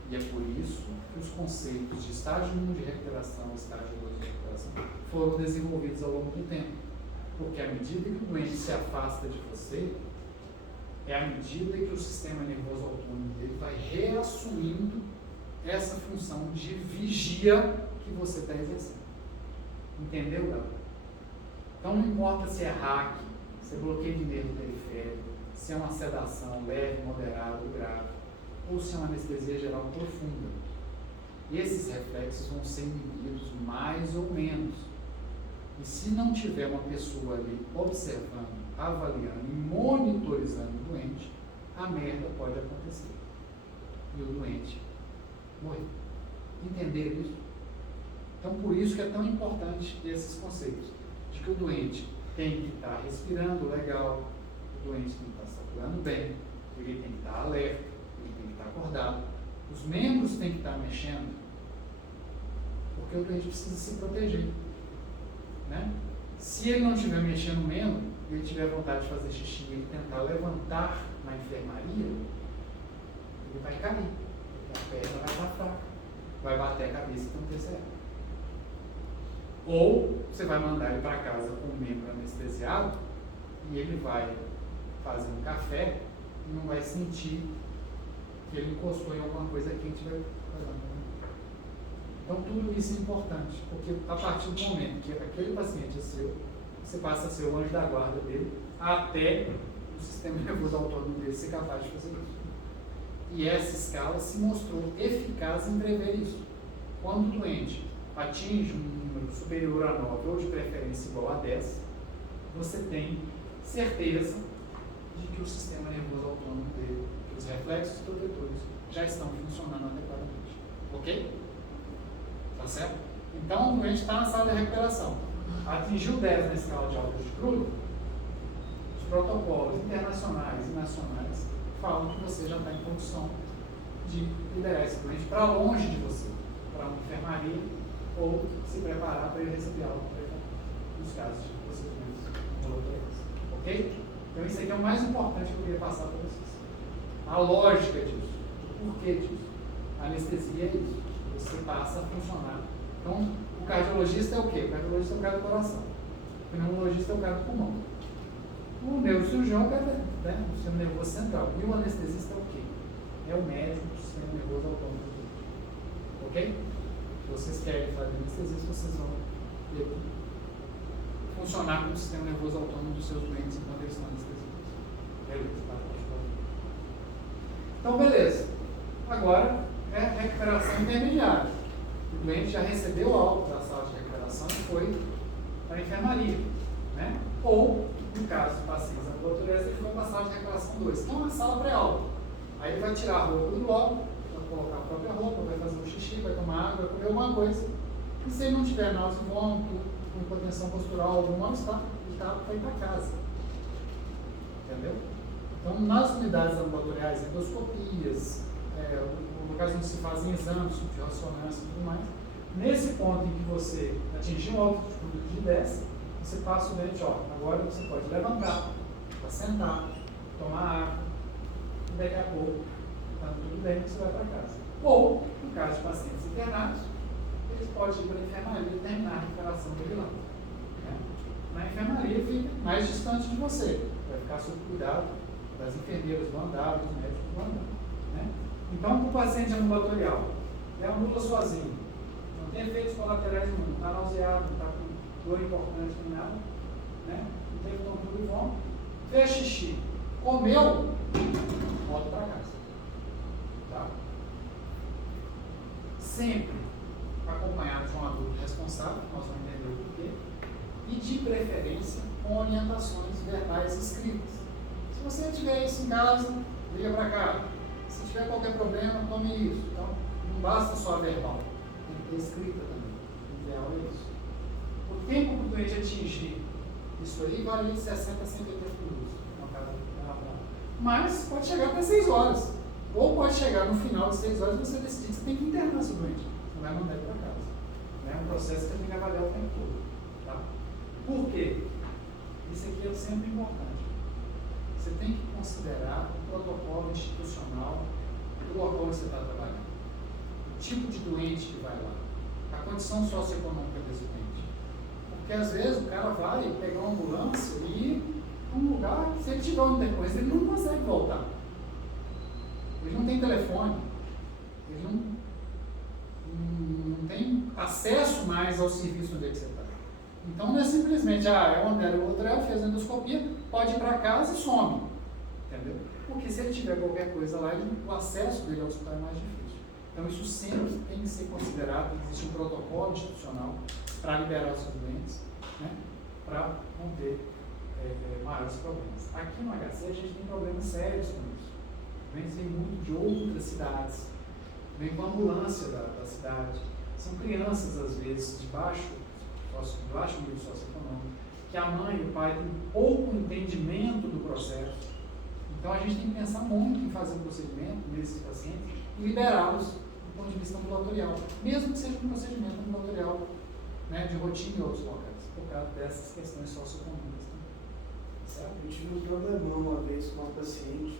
E é por isso que os conceitos de estágio 1 de recuperação e estágio 2 de recuperação foram desenvolvidos ao longo do tempo. Porque à medida que o doente se afasta de você, é à medida que o sistema nervoso autônomo dele vai reassumindo essa função de vigia que você está exercendo. Entendeu, galera? Então não importa se é hack, se é bloqueio de nervo periférico, se é uma sedação leve, moderada ou grave, ou se é uma anestesia geral profunda. E esses reflexos vão ser inibidos mais ou menos. E se não tiver uma pessoa ali observando, avaliando e monitorizando o doente, a merda pode acontecer. E o doente morrer. Entenderam isso? Então, por isso que é tão importante esses conceitos. De que o doente tem que estar respirando legal, o doente tem que estar saturando bem, ele tem que estar alerta, ele tem que estar acordado, os membros têm que estar mexendo, porque o doente precisa se proteger. Né? Se ele não estiver mexendo o membro, e ele tiver vontade de fazer xixi e ele tentar levantar na enfermaria, ele vai cair, a perna vai estar fraca, vai bater a cabeça e acontecer. Ou você vai mandar ele para casa com o membro anestesiado e ele vai fazer um café e não vai sentir que ele encostou em alguma coisa quente e vai fazer. Então tudo isso é importante, porque a partir do momento que aquele paciente é seu, você passa a ser o anjo da guarda dele até o sistema nervoso autônomo dele ser capaz de fazer isso. E essa escala se mostrou eficaz em prever isso. Quando o doente atinge um número superior a 9 ou de preferência igual a 10, você tem certeza de que o sistema nervoso autônomo dele, que os reflexos protetores já estão funcionando adequadamente. Ok? Tá certo? Então o doente está na sala de recuperação. Atingiu 10 na escala de Alpers de Kruger, os protocolos internacionais e nacionais falam que você já está em condição de liberar esse doente para longe de você, para uma enfermaria, ou se preparar para ele receber algo nos casos de procedimentos ambulatoriais. Ok? Então isso aqui é o mais importante que eu queria passar para vocês. A lógica disso, o porquê disso. A anestesia é isso. Você passa a funcionar. Então, o cardiologista é o quê? O cardiologista é o cara do coração. O pneumologista é o cara do pulmão. O neurocirurgião é o cara do sistema nervoso central. E o anestesista é o quê? É o médico do sistema nervoso autônomo. Ok? Se vocês querem fazer anestesia, vocês vão ter que funcionar com o sistema nervoso autônomo dos seus doentes enquanto eles estão anestesiados. Beleza, tá? Então, beleza. Agora é recuperação intermediária. O doente já recebeu algo da sala de recuperação e foi para a enfermaria. Né? Ou, no caso de pacientes ambulatoriais, ele foi para a sala de recuperação 2. Então, é uma sala pré-aula. Aí ele vai tirar a roupa do bloco, vai colocar a própria roupa, vai fazer um xixi, vai tomar água, vai comer alguma coisa. E se ele não tiver náusea e vômito, com hipotensão postural ou não está, ele foi para casa. Entendeu? Então, nas unidades ambulatoriais, endoscopias, locais onde se fazem exames de ressonância e tudo mais, nesse ponto em que você atingiu um altitude de 10, você passa o doente, agora você pode levantar, sentar, tomar água, e daqui a pouco está tudo bem, você vai para casa. Ou, no caso de pacientes internados, eles podem ir para a enfermaria e terminar a recuperação dele lá. Né? Na enfermaria fica mais distante de você, vai ficar sob cuidado das enfermeiras do andar, dos médicos do andar. Né? Então, para o paciente ambulatorial, deambula sozinho, não tem efeitos colaterais nenhum, não está nauseado, não está com dor importante nem nada, né? Não teve tontura e vômito, fez xixi, comeu, volta para casa. Tá? Sempre acompanhado de um adulto responsável, nós vamos entender o porquê, e de preferência com orientações verbais escritas. Se você tiver isso em casa, liga para cá. Se tiver qualquer problema, tome isso. Então, não basta só a verbal, tem que ter escrita também. O ideal é isso. O tempo para o doente atingir isso aí varia de 60 a 180 minutos, no caso da mas pode chegar até 6 horas. Ou pode chegar no final de 6 horas e você decidir que você tem que internar seu doente. Você vai mandar ele para casa. É um processo que tem que avaliar o tempo todo. Tá? Por quê? Isso aqui é sempre importante. Você tem que considerar o protocolo institucional do local onde você está trabalhando. O tipo de doente que vai lá. A condição socioeconômica desse doente. Porque às vezes o cara vai pegar uma ambulância e ir para um lugar que se ele tiver uma intercorrência, ele não consegue voltar. Ele não tem telefone. Ele não tem acesso mais ao serviço onde é que você está. Então não é simplesmente, é onde era o outro, fez a endoscopia, pode ir para casa e some. Entendeu? Porque se ele tiver qualquer coisa lá, o acesso dele ao hospital é mais difícil. Então isso sempre tem que ser considerado, existe um protocolo institucional para liberar os seus doentes, né? Para não ter maiores problemas. Aqui no HC a gente tem problemas sérios com isso. Doentes vêm muito de outras cidades, vem com a ambulância da cidade. São crianças, às vezes, de baixo nível socioeconômico, que a mãe e o pai têm pouco entendimento do processo. Então a gente tem que pensar muito em fazer um procedimento nesses pacientes e liberá-los do ponto de vista ambulatorial, mesmo que seja um procedimento ambulatorial, né, de rotina em outros locais, por causa dessas questões socioeconômicas. Certo? Eu tive um problemão uma vez com uma paciente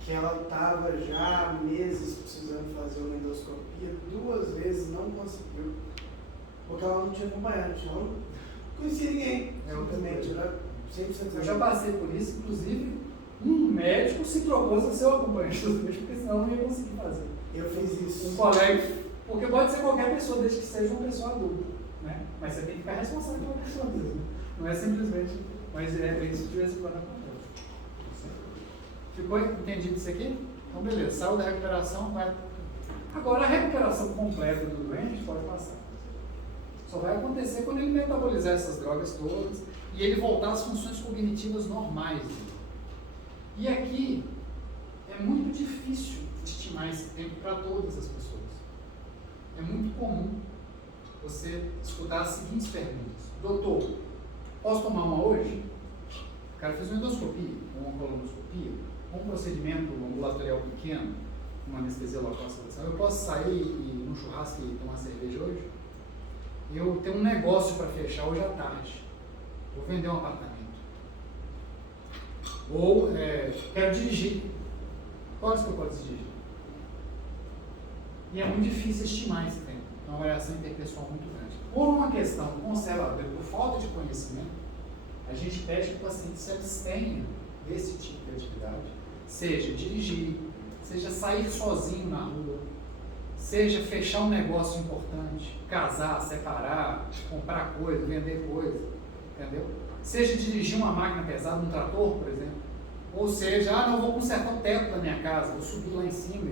que ela estava já há meses precisando fazer uma endoscopia, 2 vezes não conseguiu, porque ela não tinha acompanhante, ela não conhecia ninguém, simplesmente, era 100%. Eu já passei por isso, inclusive, um médico se propôs a ser o acompanhante dos médicos, porque senão não ia conseguir fazer. Eu fiz isso. Um colega, porque pode ser qualquer pessoa, desde que seja uma pessoa adulta, né? Mas você tem que ficar responsável pela pessoa mesmo, não é simplesmente, mas isso de vez em quando acontece. Ficou entendido isso aqui? Então beleza, saiu da recuperação, vai. Agora a recuperação completa do doente pode passar. Só vai acontecer quando ele metabolizar essas drogas todas e ele voltar às funções cognitivas normais. E aqui é muito difícil estimar esse tempo para todas as pessoas. É muito comum você escutar as seguintes perguntas: doutor, posso tomar uma hoje? O cara fez uma endoscopia, uma colonoscopia, um procedimento ambulatorial pequeno, uma anestesia local, eu posso sair e num churrasco e tomar cerveja hoje? Eu tenho um negócio para fechar hoje à tarde, vou vender um apartamento. Ou quero dirigir. Quantos que eu posso dirigir? E é muito difícil estimar esse tempo. É uma variação interpessoal muito grande. Por uma questão conservadora, por falta de conhecimento, a gente pede que o paciente se abstenha desse tipo de atividade, seja dirigir, seja sair sozinho na rua, seja fechar um negócio importante, casar, separar, comprar coisa, vender coisa, entendeu? Seja dirigir uma máquina pesada, um trator, por exemplo, ou seja, não, vou consertar o teto da minha casa, vou subir lá em cima,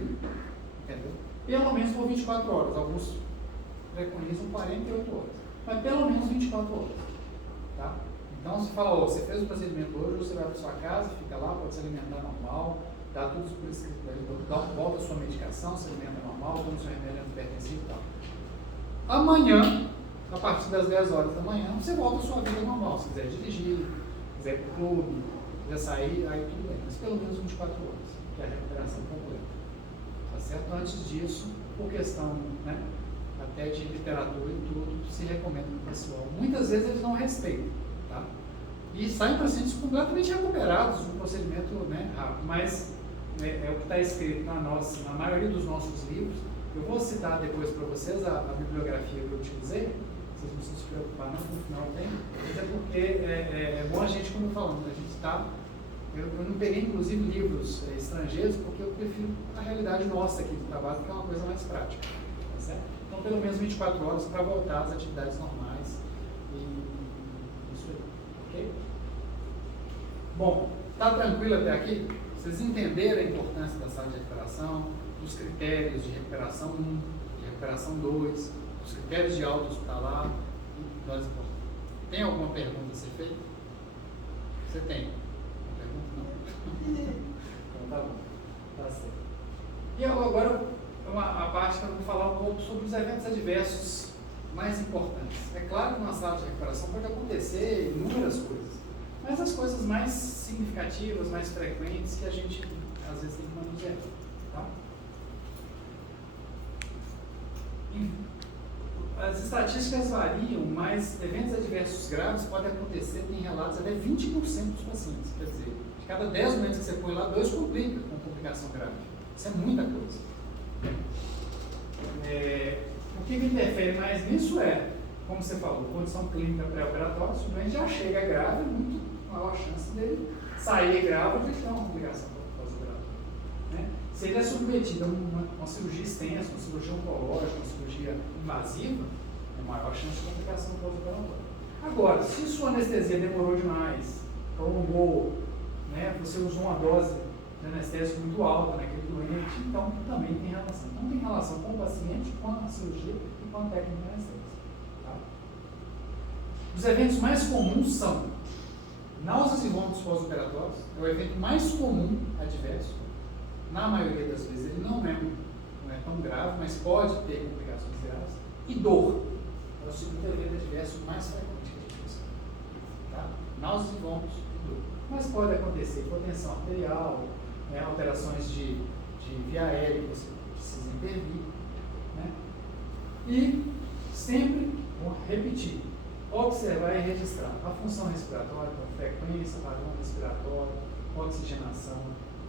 entendeu? Pelo menos por 24 horas, alguns preconizam 48 horas, mas pelo menos 24 horas, tá? Então você fala, você fez o procedimento hoje, você vai para sua casa, fica lá, pode se alimentar normal, dá tudo por escrito, volta a sua medicação, se alimenta normal, toma seu remédio antipertensivo e tal. Amanhã, a partir das 10 horas da manhã, você volta à sua vida normal. Se quiser dirigir, quiser ir para o clube, quiser sair, aí tudo bem. Mas pelo menos 24 horas, que é a recuperação completa. Tá certo? Antes disso, por questão, né, até de literatura e tudo, se recomenda para o pessoal. Muitas vezes eles não respeitam, tá? E saem pacientes completamente recuperados do procedimento, né, rápido. Mas é o que está escrito na maioria dos nossos livros. Eu vou citar depois para vocês a bibliografia que eu utilizei. Vocês não precisam se preocupar, não, no final tem. Mas é porque é bom a gente, como falando, a gente está. Eu não peguei, inclusive, livros estrangeiros, porque eu prefiro a realidade nossa aqui do trabalho, que é uma coisa mais prática. Tá certo? Então, pelo menos 24 horas para voltar às atividades normais. E isso aí. Ok? Bom, está tranquilo até aqui? Vocês entenderam a importância da sala de recuperação, dos critérios de recuperação 1, de recuperação 2, dos critérios de auto-hospitalar e das importantes. Tem alguma pergunta a ser feita? Você tem? Não. Então tá bom, tá certo. E agora a parte que eu vou falar um pouco sobre os eventos adversos mais importantes. É claro que numa sala de recuperação pode acontecer inúmeras coisas, mas as coisas mais significativas, mais frequentes, que a gente às vezes tem que manusear. Tá? As estatísticas variam, mas eventos adversos graves podem acontecer, tem relatos até 20% dos pacientes. Quer dizer, de cada 10 doentes que você põe lá, 2 complicam com complicação grave. Isso é muita coisa. O que interfere mais nisso como você falou, condição clínica pré-operatória. Se o doente já chega grave, é muito maior a chance dele sair grave ou de ter uma complicação pós-operatória. Né? Se ele é submetido a uma cirurgia extensa, uma cirurgia oncológica, uma cirurgia invasiva, é maior chance de complicação pós-operatória. Agora, se sua anestesia demorou demais, prolongou, né, você usou uma dose de anestésico muito alta naquele doente, então também tem relação. Então tem relação com o paciente, com a cirurgia e com a técnica de anestésico. Tá? Os eventos mais comuns são náuseas e vômitos pós-operatórios, é o evento mais comum adverso. Na maioria das vezes ele não é tão grave, mas pode ter complicações graves. E dor, é o segundo evento adverso mais frequente que a gente usa. Tá? Náuseas e vômitos e dor. Mas pode acontecer hipotensão arterial, alterações de via aérea que você precisa intervir. Né? E sempre, vou repetir, observar e registrar a função respiratória, a frequência, padrão respiratório, oxigenação,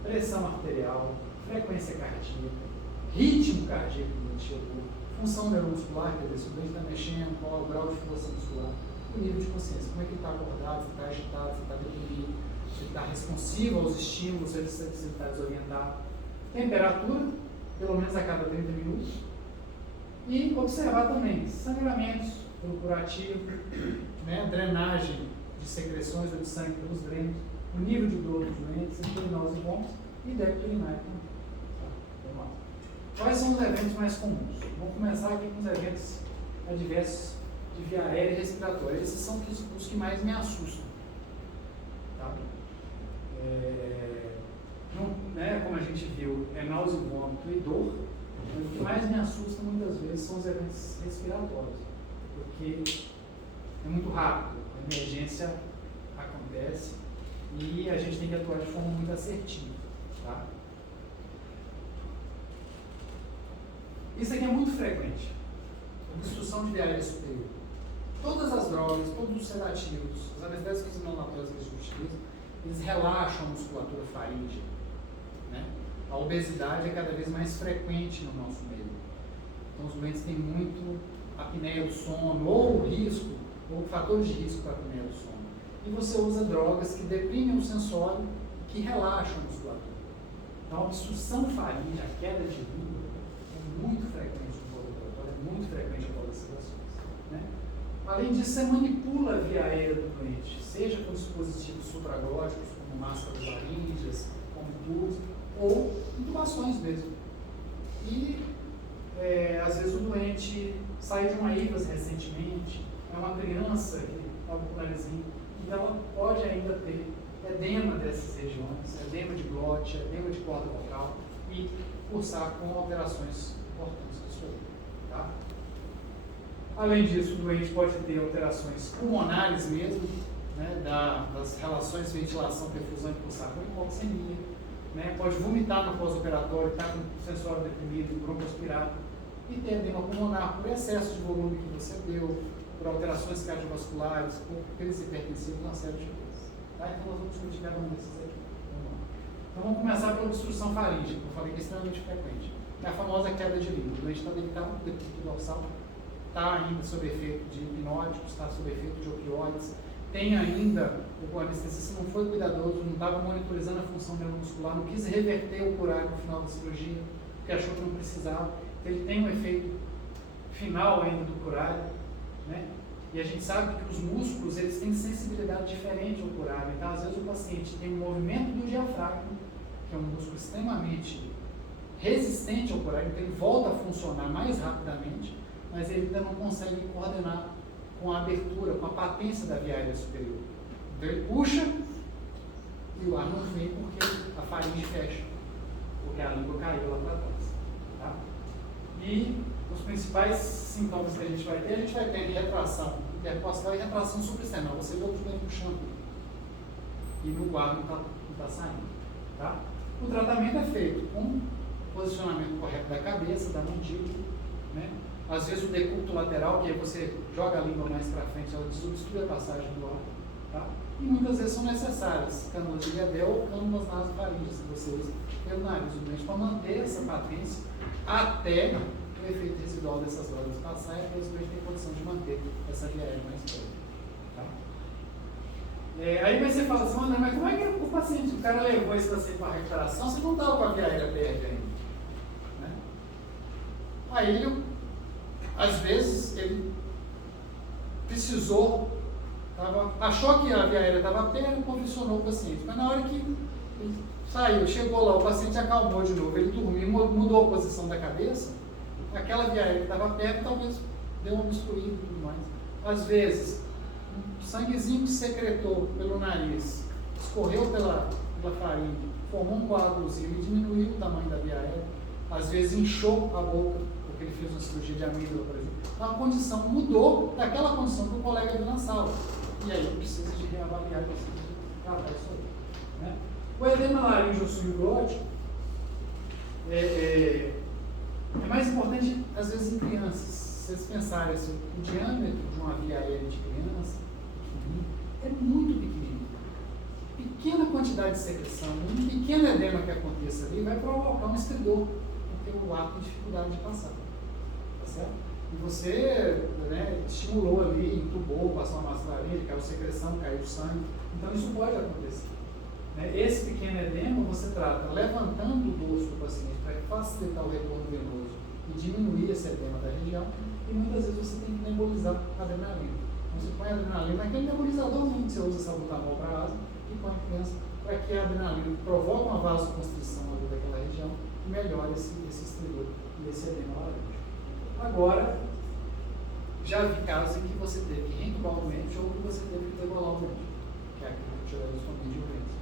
pressão arterial, frequência cardíaca, ritmo cardíaco do chegou, função neuromuscular, quer dizer, se o doente está mexendo, qual é o grau de força muscular, o nível de consciência, como é que ele está acordado, se está agitado, se está deprimido, se ele está responsivo aos estímulos, se ele está desorientado, temperatura, pelo menos a cada 30 minutos, e observar também sangramentos pelo curativo, né, drenagem de secreções ou de sangue pelos drenos, o nível de dor dos doentes, náuseas e vômitos e débito urinário também. Tá? Vamos lá. Quais são os eventos mais comuns? Vamos começar aqui com os eventos adversos de via aérea e respiratória. Esses são os que mais me assustam. Tá? Como a gente viu, é náusea, vômito e dor. Mas o que mais me assusta muitas vezes são os eventos respiratórios, porque é muito rápido, a emergência acontece e a gente tem que atuar de forma muito assertiva. Tá? Isso aqui é muito frequente. Obstrução de via aérea superior. Todas as drogas, todos os sedativos, os anestésicos inalatórios que a gente utiliza, eles relaxam a musculatura faríngea. Né? A obesidade é cada vez mais frequente no nosso meio. Então os doentes têm muito apneia do sono, ou risco, ou fatores de risco para a apneia do sono. E você usa drogas que deprimem o sensório, que relaxam a musculatura. Então a obstrução faríngea, a queda de língua, é muito frequente no pós-operatório, é muito frequente após as sedações. Né? Além disso, você manipula a via aérea do doente, seja com dispositivos supraglóticos, como máscaras laríngeas, como tubos, ou intubações mesmo. E às vezes o doente saiu de uma IVAS recentemente, é uma criança que está com o narizinho, então ela pode ainda ter edema dessas regiões, edema de glote, edema de corda vocal e cursar com alterações importantes do seu. Tá? Além disso, o doente pode ter alterações pulmonares mesmo, né, das relações ventilação-perfusão e pulsar com hipoxemia, né, pode vomitar no pós-operatório, estar com o sensório deprimido, broncoaspirado, e ter edema pulmonar por excesso de volume que você deu, por alterações cardiovasculares, por crise hipertensiva, uma série de coisas. Tá? Então nós vamos discutir cada um desses aqui. Então vamos começar pela obstrução faríngea, que eu falei que é extremamente frequente. É a famosa queda de língua. O doente está deitado, o decúbito dorsal, está ainda sob efeito de hipnóticos, está sob efeito de opioides, tem ainda, o anestesista não foi cuidadoso, não estava monitorizando a função neuromuscular, não quis reverter o curário no final da cirurgia, porque achou que não precisava. Ele tem um efeito final ainda do curário, né? E a gente sabe que os músculos, eles têm sensibilidade diferente ao curário. Então, às vezes, o paciente tem um movimento do diafragma, que é um músculo extremamente resistente ao curário, então ele volta a funcionar mais rapidamente, mas ele ainda não consegue coordenar com a abertura, com a patência da via aérea superior. Então ele puxa e o ar não vem porque a faringe fecha, porque a língua caiu lá para trás. Tá? E os principais sintomas que a gente vai ter retração intercostal e retração supraesternal. Você vê o que vem puxando e no ar não está saindo. Tá? O tratamento é feito com posicionamento correto da cabeça, da mandíbula, né? Às vezes o decúbito lateral, que aí você joga a língua mais para frente, ela desobstrui a passagem do ar. Tá? E muitas vezes são necessárias cânulas de Guedel ou cânulas nasofaríngeas que você usa pelo nariz, para manter essa patência até o efeito residual dessas drogas passar, e depois tem condição de manter essa via aérea mais próxima. Tá? Aí você fala assim, mas como é que o paciente, o cara levou esse paciente para a recuperação, você não estava com a via aérea aberta ainda? Né? Aí ele, às vezes, ele precisou, achou que a via aérea estava aberta e condicionou o paciente, mas na hora que ele saiu, chegou lá, o paciente acalmou de novo, ele dormiu, mudou a posição da cabeça, aquela via aérea que estava perto talvez deu uma obstruída e tudo mais. Às vezes, um sanguezinho que secretou pelo nariz, escorreu pela faringe, formou um coágulozinho e diminuiu o tamanho da via aérea. Às vezes inchou a boca, porque ele fez uma cirurgia de amígdala, por exemplo. Então a condição mudou daquela condição que o colega viu na sala. E aí precisa de reavaliar e tratar isso aí. Né? O edema laríngeo suioglótico é mais importante, às vezes, em crianças. Se vocês pensarem assim, o diâmetro de uma via aérea de criança é muito pequenininho. Pequena quantidade de secreção, um pequeno edema que aconteça ali vai provocar um estridor, porque o ar tem dificuldade de passar. Tá certo? E você, né, estimulou ali, entubou, passou uma massa laríngea, caiu secreção, caiu sangue. Então isso pode acontecer. Esse pequeno edema você trata levantando o dorso do paciente para facilitar o retorno venoso e diminuir esse edema da região, e muitas vezes você tem que nebulizar a adrenalina. Então você põe a adrenalina naquele nebulizador que você usa salbutamol para a asa e põe a criança para que a adrenalina provoque uma vasoconstrição ali daquela região e melhore esse estridor e esse edema laranja. Agora, já vi casos em que você teve que reentubar o doente ou que você teve que degolar o doente, que é aquilo que tiramos com de urgência.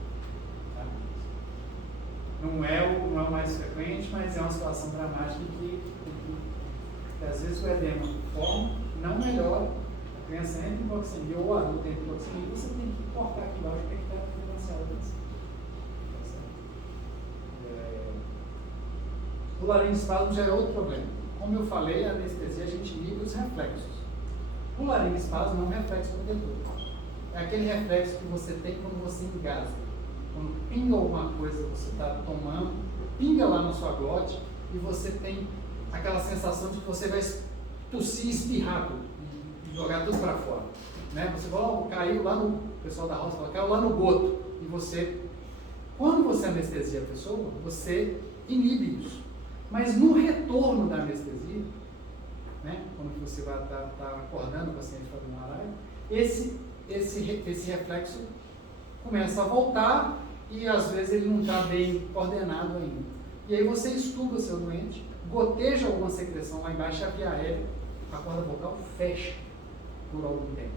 Não é o mais frequente, mas é uma situação dramática que às vezes o edema forma, não melhora, a criança entra em hipoxemia ou o adulto entra em hipoxemia, você tem que cortar aqui embaixo para evitar a financiada disso. O laringoespasmo já é outro problema. Como eu falei, a anestesia a gente liga os reflexos. O laringoespasmo é um reflexo protetor. É aquele reflexo que você tem quando você engasga. Quando pinga alguma coisa que você está tomando, pinga lá na sua glote e você tem aquela sensação de que você vai tossir e espirrar tudo, e jogar tudo para fora. Né? Você fala, caiu lá no, o pessoal da roça fala, caiu lá no goto. E você, quando você anestesia a pessoa, você inibe isso. Mas no retorno da anestesia, né? Quando você vai estar acordando o paciente fazendo uma arraia, esse reflexo começa a voltar e às vezes ele não está bem coordenado ainda. E aí você estuba seu doente, goteja alguma secreção lá embaixo, a via aérea, a corda vocal fecha por algum tempo.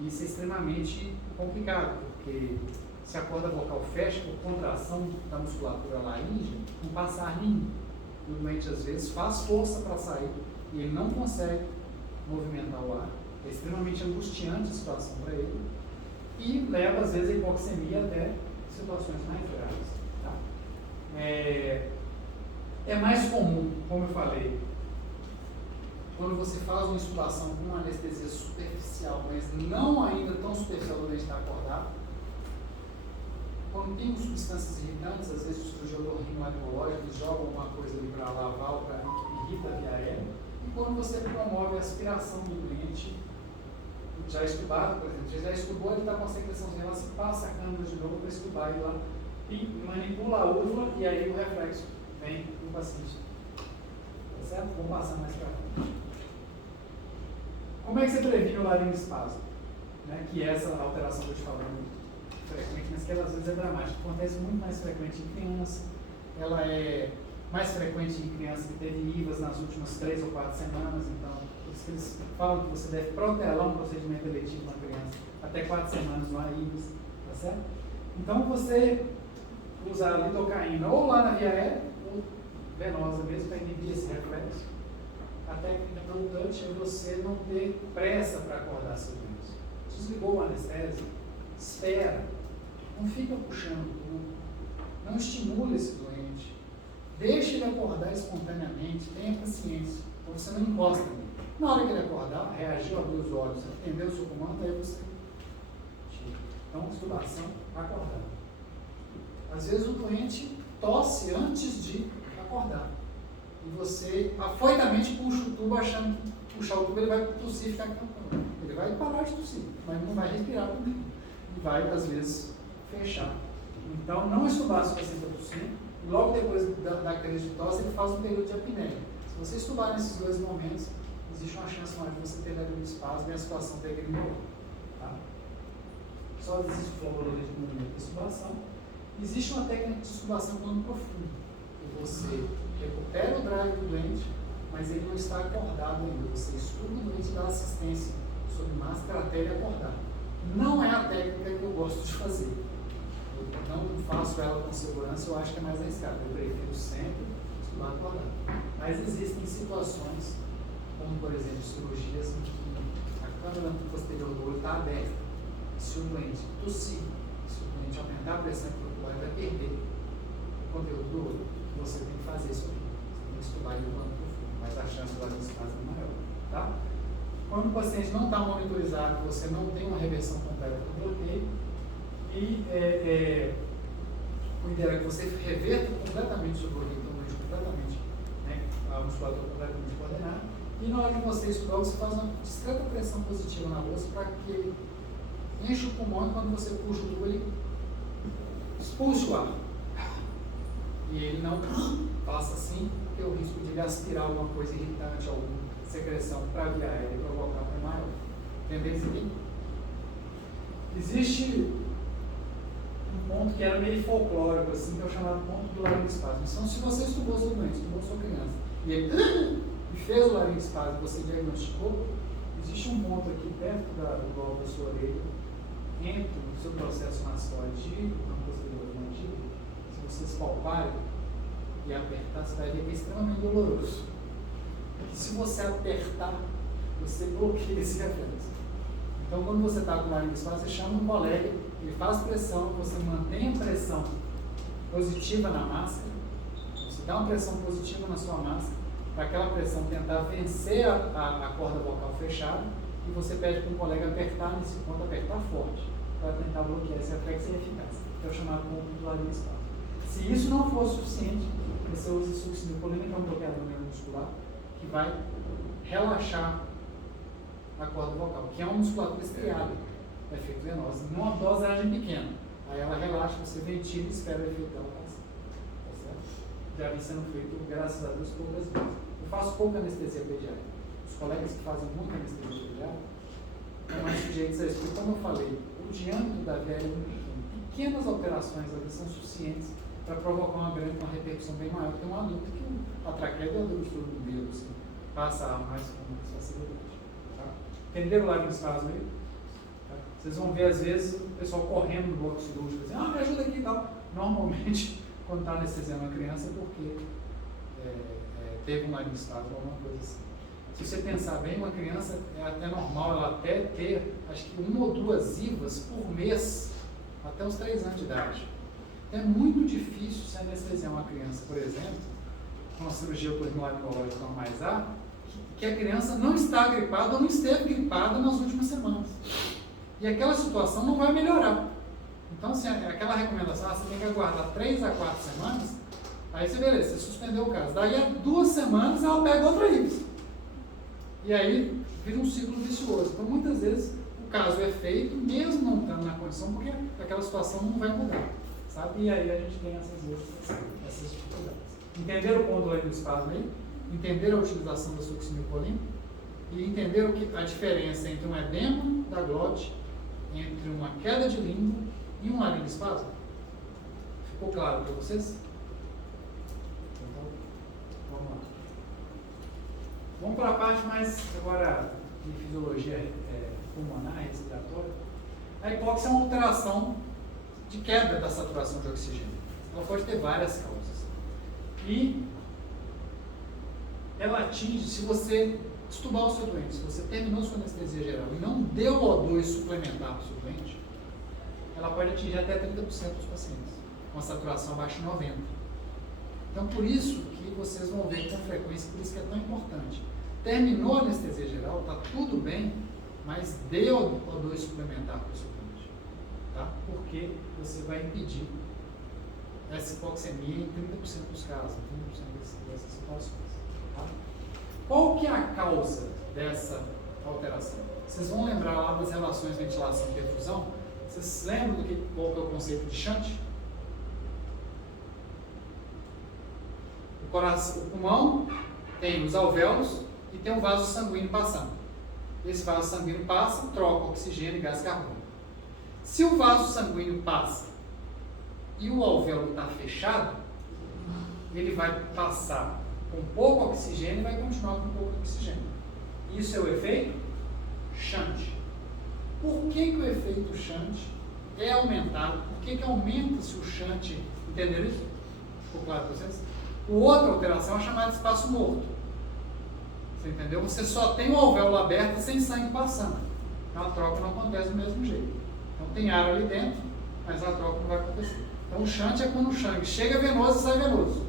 Isso é extremamente complicado, porque se a corda vocal fecha por contração da musculatura laríngea, não passa ar nenhum. O doente às vezes faz força para sair e ele não consegue movimentar o ar, é extremamente angustiante a situação para ele, e leva às vezes a hipoxemia até situações mais graves. Tá? É mais comum, como eu falei, quando você faz uma intubação com uma anestesia superficial, mas não ainda tão superficial quando a gente está acordado, quando tem substâncias irritantes, às vezes o cirurgião otorrinolaringológico, eles jogam alguma coisa ali para lavar ou para irrita a via aérea, e quando você promove a aspiração do doente, já estubado, por exemplo, você já estubou, ele está com a secreçãozinha, ela se passa a câmera de novo para estubar ele lá, e manipula a uva, e aí o reflexo vem no paciente. Tá certo? Vamos passar mais para frente. Como é que você previne o laringoespasmo? Né? Que é essa alteração que eu te falando frequente, mas que ela às vezes é dramática. Acontece muito mais frequente em criança. Ela é mais frequente em criança que teve IVAs nas últimas 3 ou 4 semanas. Então, por isso que eles falam que você deve protelar um procedimento eletivo na criança até 4 semanas no IVAs. Tá certo? Então, você usar a lidocaína ou lá na via aérea, ou venosa mesmo, para inibir esse reflexo. A técnica do touch é você não ter pressa para acordar seu doente. Desligou o anestésico, espera, não fica puxando tudo, não estimula esse doente, deixa ele acordar espontaneamente, tenha paciência, então você não encosta nele. Na hora que ele acordar, reagiu, abriu os olhos, entendeu o seu comando, aí você tira. Então, extubação, acordar. Às vezes o doente tosse antes de acordar. E você afoitamente puxa o tubo achando que puxar o tubo ele vai tossir e ficar cantando. Ele vai parar de tossir, mas não vai respirar também. E vai, às vezes, fechar. Então, não estubar se o paciente está tossindo. E logo depois da crise de tosse, ele faz um período de apneia. Se você estubar nesses 2 momentos, existe uma chance maior de você ter laringoespasmo e a situação degringolou. Tá? Só existe o flavolorismo no momento da estubação. Existe uma técnica de estubação plano profundo. Que você recupera o drive do doente, mas ele não está acordado ainda. Você estuda o doente e dá assistência sob máscara até ele acordar. Não é a técnica que eu gosto de fazer. Eu não faço ela com segurança, eu acho que é mais arriscado. Eu prefiro sempre estudar acordado. Mas existem situações, como por exemplo cirurgias em que a câmara posterior do olho está aberta. Se o doente tossir, se o doente aumentar a pressão intraocular, ele vai perder o conteúdo do olho. Você tem que fazer isso aqui. Você tem que estudar ele no plano profundo, mas a chance de laringoespasmo é maior. Tá? Quando o paciente não está monitorizado, você não tem uma reversão completa do bloqueio, e o ideal é que você reverta completamente o seu bloqueio, então deixe completamente, né, a musculatura completamente coordenada, e na hora que você estudar, você faz uma discreta pressão positiva na bolsa para que ele enche o pulmão e quando você puxa o tubo, ele expulse o ar. E ele não faça assim, porque o risco de ele aspirar alguma coisa irritante, alguma secreção para a via aérea e provocar é maior. Entendeu isso aqui? Existe um ponto que era meio folclórico, assim, que é o chamado ponto do laringoespasmo. Então, se você estudou seu doente, estudou sua criança, e ele fez o laringoespasmo, você diagnosticou, existe um ponto aqui perto do globo da sua orelha, entre o seu processo mastoide e o posterior da mandíbula. Se vocês palparem e apertar, você vai ver que é extremamente doloroso. E se você apertar, você bloqueia esse reflexo. Então, quando você está com o laringoespasmo, você chama um colega, ele faz pressão, você mantém a pressão positiva na máscara, você dá uma pressão positiva na sua máscara, para aquela pressão tentar vencer a corda vocal fechada, e você pede para um colega apertar nesse ponto, apertar forte, para tentar bloquear esse reflexo eficaz, que é o chamado ponto do laringoespasmo. Se isso não for suficiente, você usa succinilcolina, que é um bloqueador neuromuscular, que vai relaxar a corda vocal, que é uma musculatura estriada, efeito venoso, numa dosagem pequena. Aí ela relaxa, você ventila e espera o efeito dela passar. Tá certo? Já vi sendo feito, graças a Deus, poucas vezes. Eu faço pouca anestesia pediátrica. Os colegas que fazem muita anestesia pediátrica estão mais sujeitos a isso, porque, como eu falei, o diâmetro da via é muito pequeno. Pequenas alterações ali são suficientes para provocar uma repercussão bem maior do que um adulto, que a traqueia é do estudo do dedo, assim, passa mais com mais facilidade. Tá? Entenderam o laringoespasmo aí? Tá? Vocês vão ver, às vezes, o pessoal correndo no bloco cirúrgico, dizendo, me ajuda aqui e tal. Normalmente, quando está anestesiando uma criança, é porque teve um laringoespasmo ou alguma coisa assim. se você pensar bem, uma criança é até normal ela até ter, acho que 1 ou 2 IVAs por mês, até os 3 anos de idade. Então é muito difícil se anestesiar uma criança, por exemplo, com uma cirurgia otorrinolaringológica mais A, que a criança não está gripada ou não esteve gripada nas últimas semanas. E aquela situação não vai melhorar. Então, assim, aquela recomendação, você tem que aguardar 3 a 4 semanas, aí você, beleza, você suspendeu o caso. Daí a 2 semanas ela pega outra IVAS. E aí vira um ciclo vicioso. Então, muitas vezes, o caso é feito, mesmo não estando na condição, porque aquela situação não vai mudar, sabe? E aí a gente tem essas dificuldades. Entenderam o controle do espasmo aí? Entenderam a utilização da succinilcolina? E entenderam que a diferença entre um edema da glote, entre uma queda de língua e um laringoespasmo? Ficou claro para vocês? Então, vamos lá. Vamos para a parte mais, agora, de fisiologia pulmonar, respiratória. A hipóxia é uma alteração de queda da saturação de oxigênio. Ela pode ter várias causas. E ela atinge, se você estubar o seu doente, se você terminou sua anestesia geral e não deu O2 suplementar para o seu doente, ela pode atingir até 30% dos pacientes, com a saturação abaixo de 90%. Então, por isso que vocês vão ver com frequência, por isso que é tão importante. Terminou a anestesia geral, está tudo bem, mas dê O2 suplementar para o seu doente, tá? Porque você vai impedir essa hipoxemia em 30% dos casos, em 30% dessas situações. Tá? Qual que é a causa dessa alteração? Vocês vão lembrar lá das relações ventilação e perfusão? Vocês lembram qual que é o conceito de shunt? O pulmão tem os alvéolos e tem um vaso sanguíneo passando. Esse vaso sanguíneo passa, troca oxigênio e gás carbônico. Se o vaso sanguíneo passa e o alvéolo está fechado, ele vai passar com pouco oxigênio e vai continuar com pouco oxigênio. Isso é o efeito shunt. Por que o efeito shunt é aumentado? Por que aumenta-se o shunt? Entenderam isso? Ficou claro para vocês? Outra alteração é chamada de espaço morto. Você entendeu? Você só tem o alvéolo aberto sem sangue passando. Então a troca não acontece do mesmo jeito. Então tem ar ali dentro, mas a troca não vai acontecer. Então o shunt é quando o sangue chega venoso e sai venoso.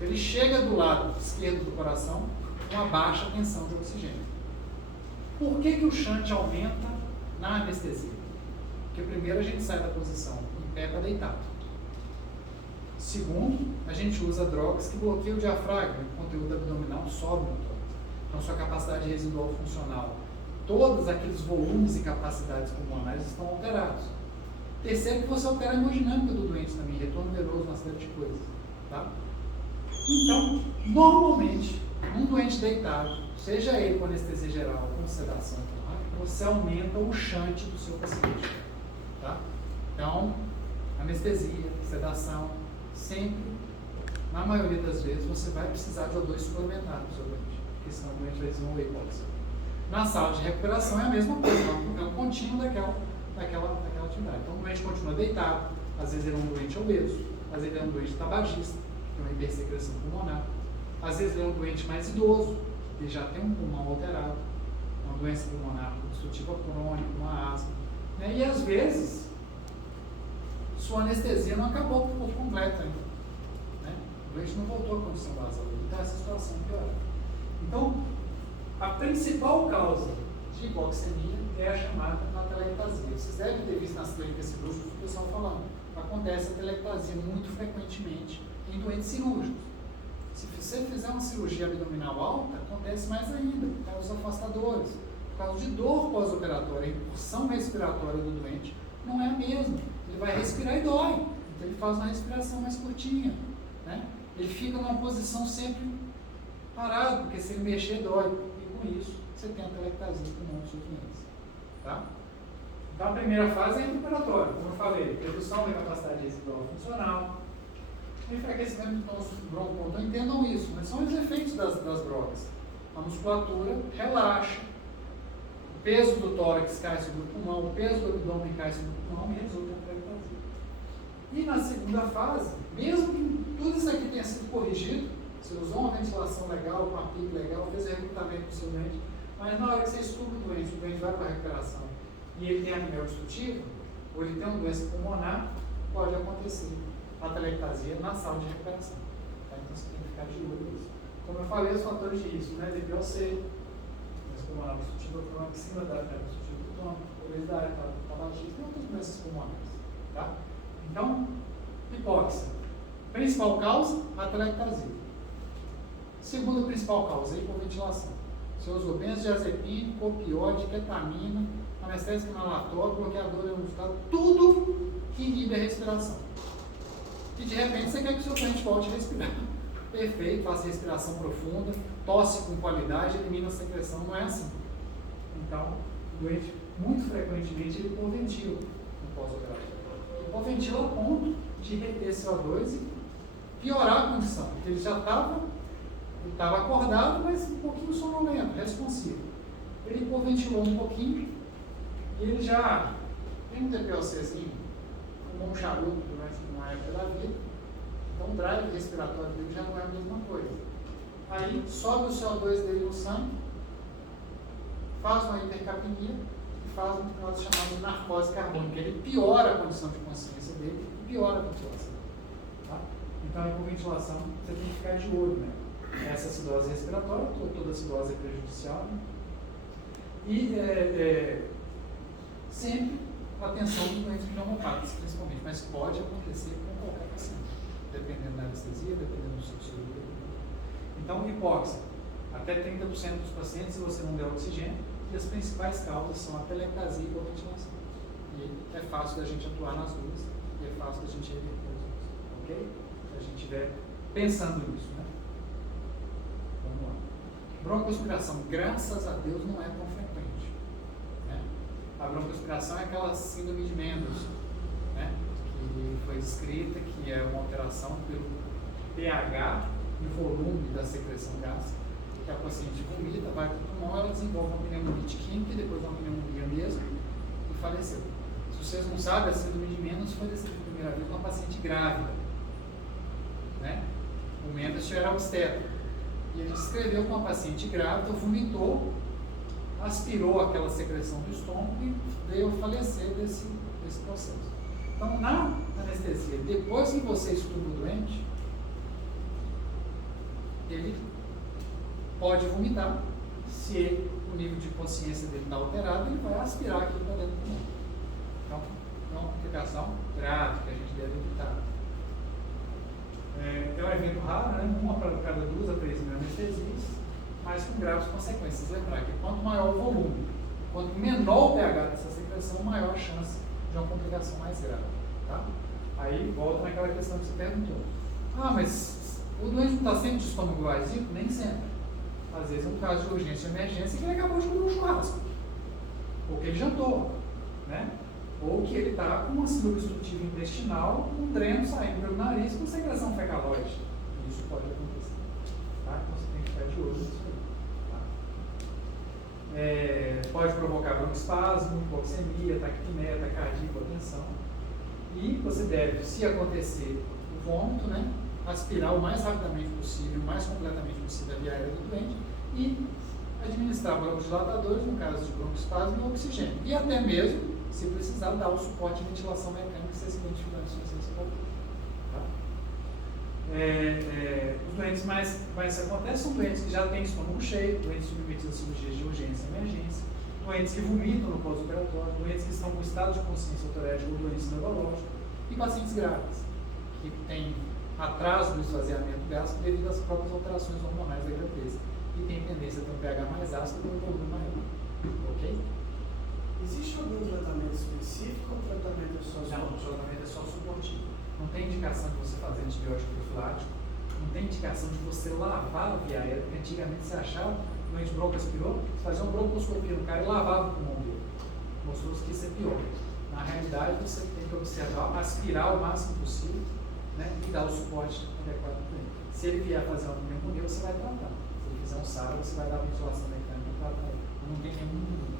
Ele chega do lado esquerdo do coração com uma baixa tensão de oxigênio. Por que o shunt aumenta na anestesia? Porque primeiro a gente sai da posição em pé para deitado. Segundo, a gente usa drogas que bloqueiam o diafragma, o conteúdo abdominal sobe no tórax. Então sua capacidade residual funcional, todos aqueles volumes e capacidades pulmonares estão alterados. Terceiro, que você altera a hemodinâmica do doente também, retorno venoso, uma série de coisas. Tá? Então, normalmente, um doente deitado, seja ele com anestesia geral ou com sedação, você aumenta o shunt do seu paciente. Tá? Então, anestesia, sedação, sempre, na maioria das vezes, você vai precisar de O2 suplementar no seu doente, porque senão o doente vai desenvolver hipóxia. Na sala de recuperação é a mesma coisa, é um contínuo daquela atividade. Então, o doente continua deitado, às vezes ele é um doente obeso, às vezes ele é um doente tabagista, tem uma hipersecreção pulmonar, às vezes ele é um doente mais idoso, que já tem um pulmão alterado, uma doença pulmonar obstrutiva crônica, uma asma, né? E às vezes sua anestesia não acabou por completo ainda, né? O doente não voltou à condição basal, então essa situação piora. Então, a principal causa de hipoxemia é a chamada atelectasia. Vocês devem ter visto nas clínicas cirúrgicas o pessoal falando, acontece a atelectasia muito frequentemente em doentes cirúrgicos. Se você fizer uma cirurgia abdominal alta, acontece mais ainda, por causa dos afastadores, por causa de dor pós-operatória. A incursão respiratória do doente não é a mesma. Ele vai respirar e dói, então ele faz uma respiração mais curtinha, né? Ele fica numa posição sempre parado, porque se ele mexer, dói. E com isso, você tem a atelectasia com muitos doentes. Tá? Então, a primeira fase é a intraoperatória, como eu falei, redução da capacidade residual funcional, enfraquecimento do broncocondutor. Entendam isso, mas são os efeitos das drogas. A musculatura relaxa, o peso do tórax cai sobre o pulmão, o peso do abdômen cai sobre o pulmão e resulta em atelectasia. E na segunda fase, mesmo que tudo isso aqui tenha sido corrigido, Você usou uma ventilação legal, com a PIB legal, fez o recrutamento do seu doente, mas na hora que você estuda o doente vai para a recuperação e ele tem apneia obstrutiva, ou ele tem uma doença pulmonar, pode acontecer atelectasia na sala de recuperação. Tá? Então você tem que ficar de olho nisso. Como eu falei, os fatores de risco, né? DPOC, doença pulmonar obstrutiva crônica, da obstrutiva do tômago, obesidade, tabagismo e outras doenças pulmonares. Tá? Então, hipóxia. Principal causa, atelectasia. Segunda principal causa, hipoventilação. Você usou benzodiazepina, opioide, ketamina, anestésico inalatório, bloqueador neurológico, tudo que inibe a respiração. E de repente você quer que o seu doente volte a respirar. Perfeito, faça respiração profunda, tosse com qualidade, elimina a secreção, não é assim. Então, o doente, muito frequentemente, ele hipoventila no pós-operatório. Hipoventila a ponto de reter CO2 e piorar a condição, porque ele já estava acordado, mas um pouquinho sonolento, responsivo. Ele hipoventilou um pouquinho e ele já tem um TPOCzinho, fumou um charuto durante uma época da vida, então o drive respiratório dele já não é a mesma coisa. Aí sobe o CO2 dele no sangue, faz uma hipercapnia e faz um caso chamado de narcose carbônica. Ele piora a condição de consciência dele e piora a ventilação. Tá? Então a hipoventilação você tem que ficar de olho, né? Essa acidose respiratória, toda acidose é prejudicial, né? E sempre atenção dos doentes pneumopáticos, principalmente, mas pode acontecer com qualquer paciente, dependendo da anestesia, dependendo do subsídio. Então, hipóxia, até 30% dos pacientes se você não der oxigênio, e as principais causas são a atelectasia e hipoventilação. E é fácil da gente atuar nas duas, e é fácil da gente reverter as duas, ok? Se a gente estiver pensando nisso, né? Vamos lá. Broncoaspiração, graças a Deus, não é tão frequente. Né? A broncoaspiração é aquela síndrome de Mendelssohn, né? Que foi descrita, que é uma alteração pelo pH e volume da secreção gástrica, que a paciente vomita, vai para o pulmão, ela desenvolve uma pneumonite química e depois uma pneumonia mesmo e faleceu. Se vocês não sabem, a síndrome de Mendelssohn foi descrita pela primeira vez uma paciente grávida. Né? O Mendelssohn era obstetra. E ele descreveu com uma paciente grávida, vomitou, aspirou aquela secreção do estômago e veio a falecer desse processo. Então, na anestesia, depois que você estuda o doente, ele pode vomitar. Se o nível de consciência dele está alterado, ele vai aspirar aquilo para dentro do pulmão. Então, é uma complicação grave que a gente deve evitar. É um evento raro, né? Uma para cada 2 a 3 mil anestesias, mas com graves consequências. Lembrar que quanto maior o volume, quanto menor o pH dessa secreção, maior a chance de uma complicação mais grave. Tá? Aí volta naquela questão que você perguntou. Ah, mas o doente não está sempre de estômago vazio? Nem sempre. Às vezes é um caso de urgência e emergência que ele acabou de comer um churrasco, ou que ele jantou, né? Ou que ele está com uma síndrome obstrutiva intestinal, um dreno saindo pelo nariz com secreção fecalóide. Isso pode acontecer. Tá? Então você tem que ficar de olho nisso aí. Tá? Pode provocar broncoespasmo, hipoxemia, taquipneia, taquicardia, hipotensão. E você deve, se acontecer o vômito, né, aspirar o mais rapidamente possível, o mais completamente possível a via aérea do doente e administrar broncodilatadores, no caso de broncoespasmo, e oxigênio. E até mesmo, se precisar, dar o suporte de ventilação mecânica se você identificar a insuficiência cardíaca. Tá? Os doentes mais acontecem são doentes que já têm estômago cheio, doentes submetidos a cirurgias de urgência e emergência, doentes que vomitam no pós-operatório, doentes que estão com estado de consciência autorética ou doença neurológica e pacientes graves, que têm atraso no esvaziamento gástrico devido às próprias alterações hormonais da gravidez e tem tendência a ter um pH mais ácido e um volume maior. Ok? Existe algum tratamento específico ou tratamento é só suportivo? Não, o tratamento é só suportivo. Não tem indicação de você fazer antibiótico profilático, não tem indicação de você lavar a via aérea, porque antigamente você achava que o doente broncoaspirou, você fazia uma broncoscopia no cara e lavava o pulmão dele. Mostrou-se que isso é pior. Na realidade, você tem que observar, aspirar o máximo possível, né, e dar o suporte adequado para ele. Se ele vier fazer uma pneumonia, você vai tratar. Se ele fizer um SARA, você vai dar a ventilação mecânica para tratar ele. Não tem nenhum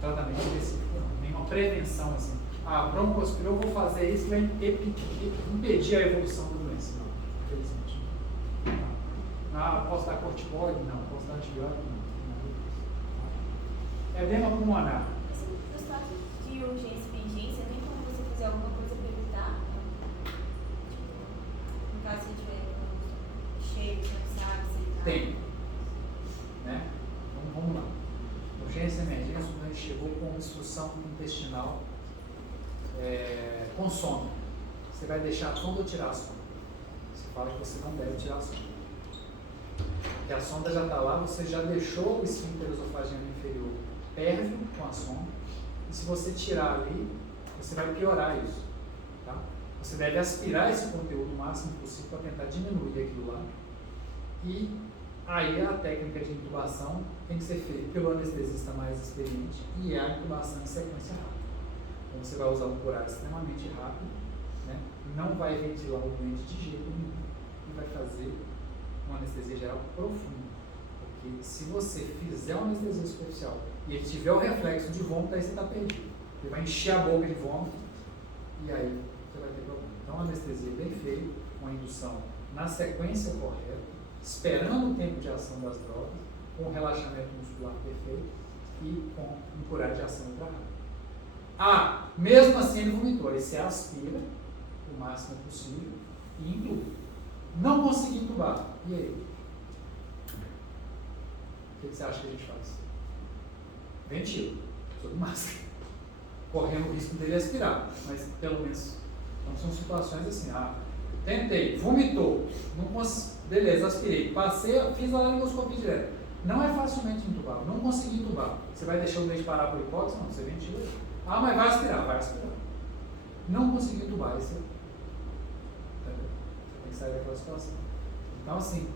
tratamento específico, não. Nenhuma prevenção assim. Ah, broncoaspirou, vou fazer isso, vai impedir a evolução da doença. Não, infelizmente. Não, posso dar corticoide? Não. Posso dar antibiótico? Não. Edema pulmonar. No estado de urgência e emergência, tem como você fazer alguma coisa para evitar? Tipo, no caso, se tiver cheio, você não sabe se tá. Tem. Né? Então vamos lá. Urgência e emergência, quando a gente chegou com obstrução intestinal com sono. Você vai deixar a sonda ou tirar a sonda? Você fala que você não deve tirar a sonda. Porque a sonda já está lá, você já deixou o esfíncter esofágico inferior pérvio com a sonda. E se você tirar ali, você vai piorar isso. Tá? Você deve aspirar esse conteúdo o máximo possível para tentar diminuir aquilo lá. E aí a técnica de intubação tem que ser feita pelo anestesista mais experiente e é a intubação em sequência rápida. Então você vai usar um curar extremamente rápido, né? Não vai ventilar o doente de jeito nenhum e vai fazer uma anestesia geral profunda. Porque se você fizer uma anestesia superficial e ele tiver o reflexo de vômito, aí você está perdido. Ele vai encher a boca de vômito e aí você vai ter problema. Então, a anestesia bem feita, com a indução na sequência correta, esperando o tempo de ação das drogas, com o relaxamento muscular perfeito e com um curar de ação ultra-rápido. Mesmo assim ele vomitou. Aí você aspira o máximo possível e intuba. Não consegui intubar. E aí? O que você acha que a gente faz? Ventila, sob máscara, correndo o risco dele aspirar, mas pelo menos. Então são situações assim, tentei, vomitou, beleza, aspirei, passei, fiz a laringoscopia direto. Não é facilmente intubar, não consegui intubar. Você vai deixar o dente parar por hipótese? Não, você ventila. Mas vai aspirar. Não consegui intubar, você tem que sair daquela situação. Então, assim,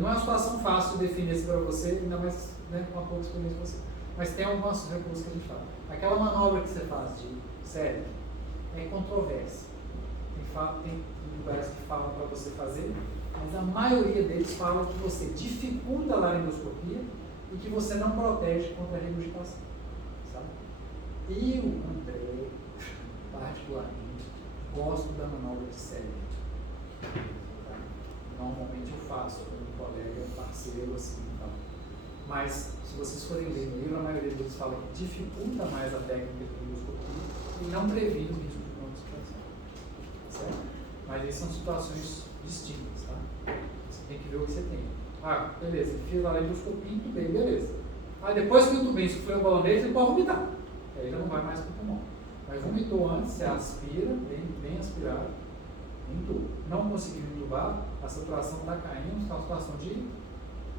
não é uma situação fácil de definir isso para você, ainda mais, né, com a pouca experiência de você. Mas tem alguns recursos que a gente fala. Aquela manobra que você faz de série é controvérsia. Tem lugares que falam para você fazer, mas a maioria deles fala que você dificulta a laringoscopia e que você não protege contra a regurgitação. Sabe? E o André, particularmente, gosto da manobra de série. Normalmente eu faço com um colega, parceiro, assim, então. Mas, se vocês forem ler no livro, a maioria deles fala que dificulta mais a técnica de endoscopia e não previne o risco de complicação. Certo? Mas aí são situações distintas, tá? Você tem que ver o que você tem. Beleza, fiz a endoscopia, entubei, beleza. Depois que eu entubei, se foi um balonês, ele pode vomitar. Aí já não vai mais para o pulmão. Mas vomitou antes, você aspira, bem aspirado, intuba. Não conseguiu intubar, a saturação está caindo, está uma situação de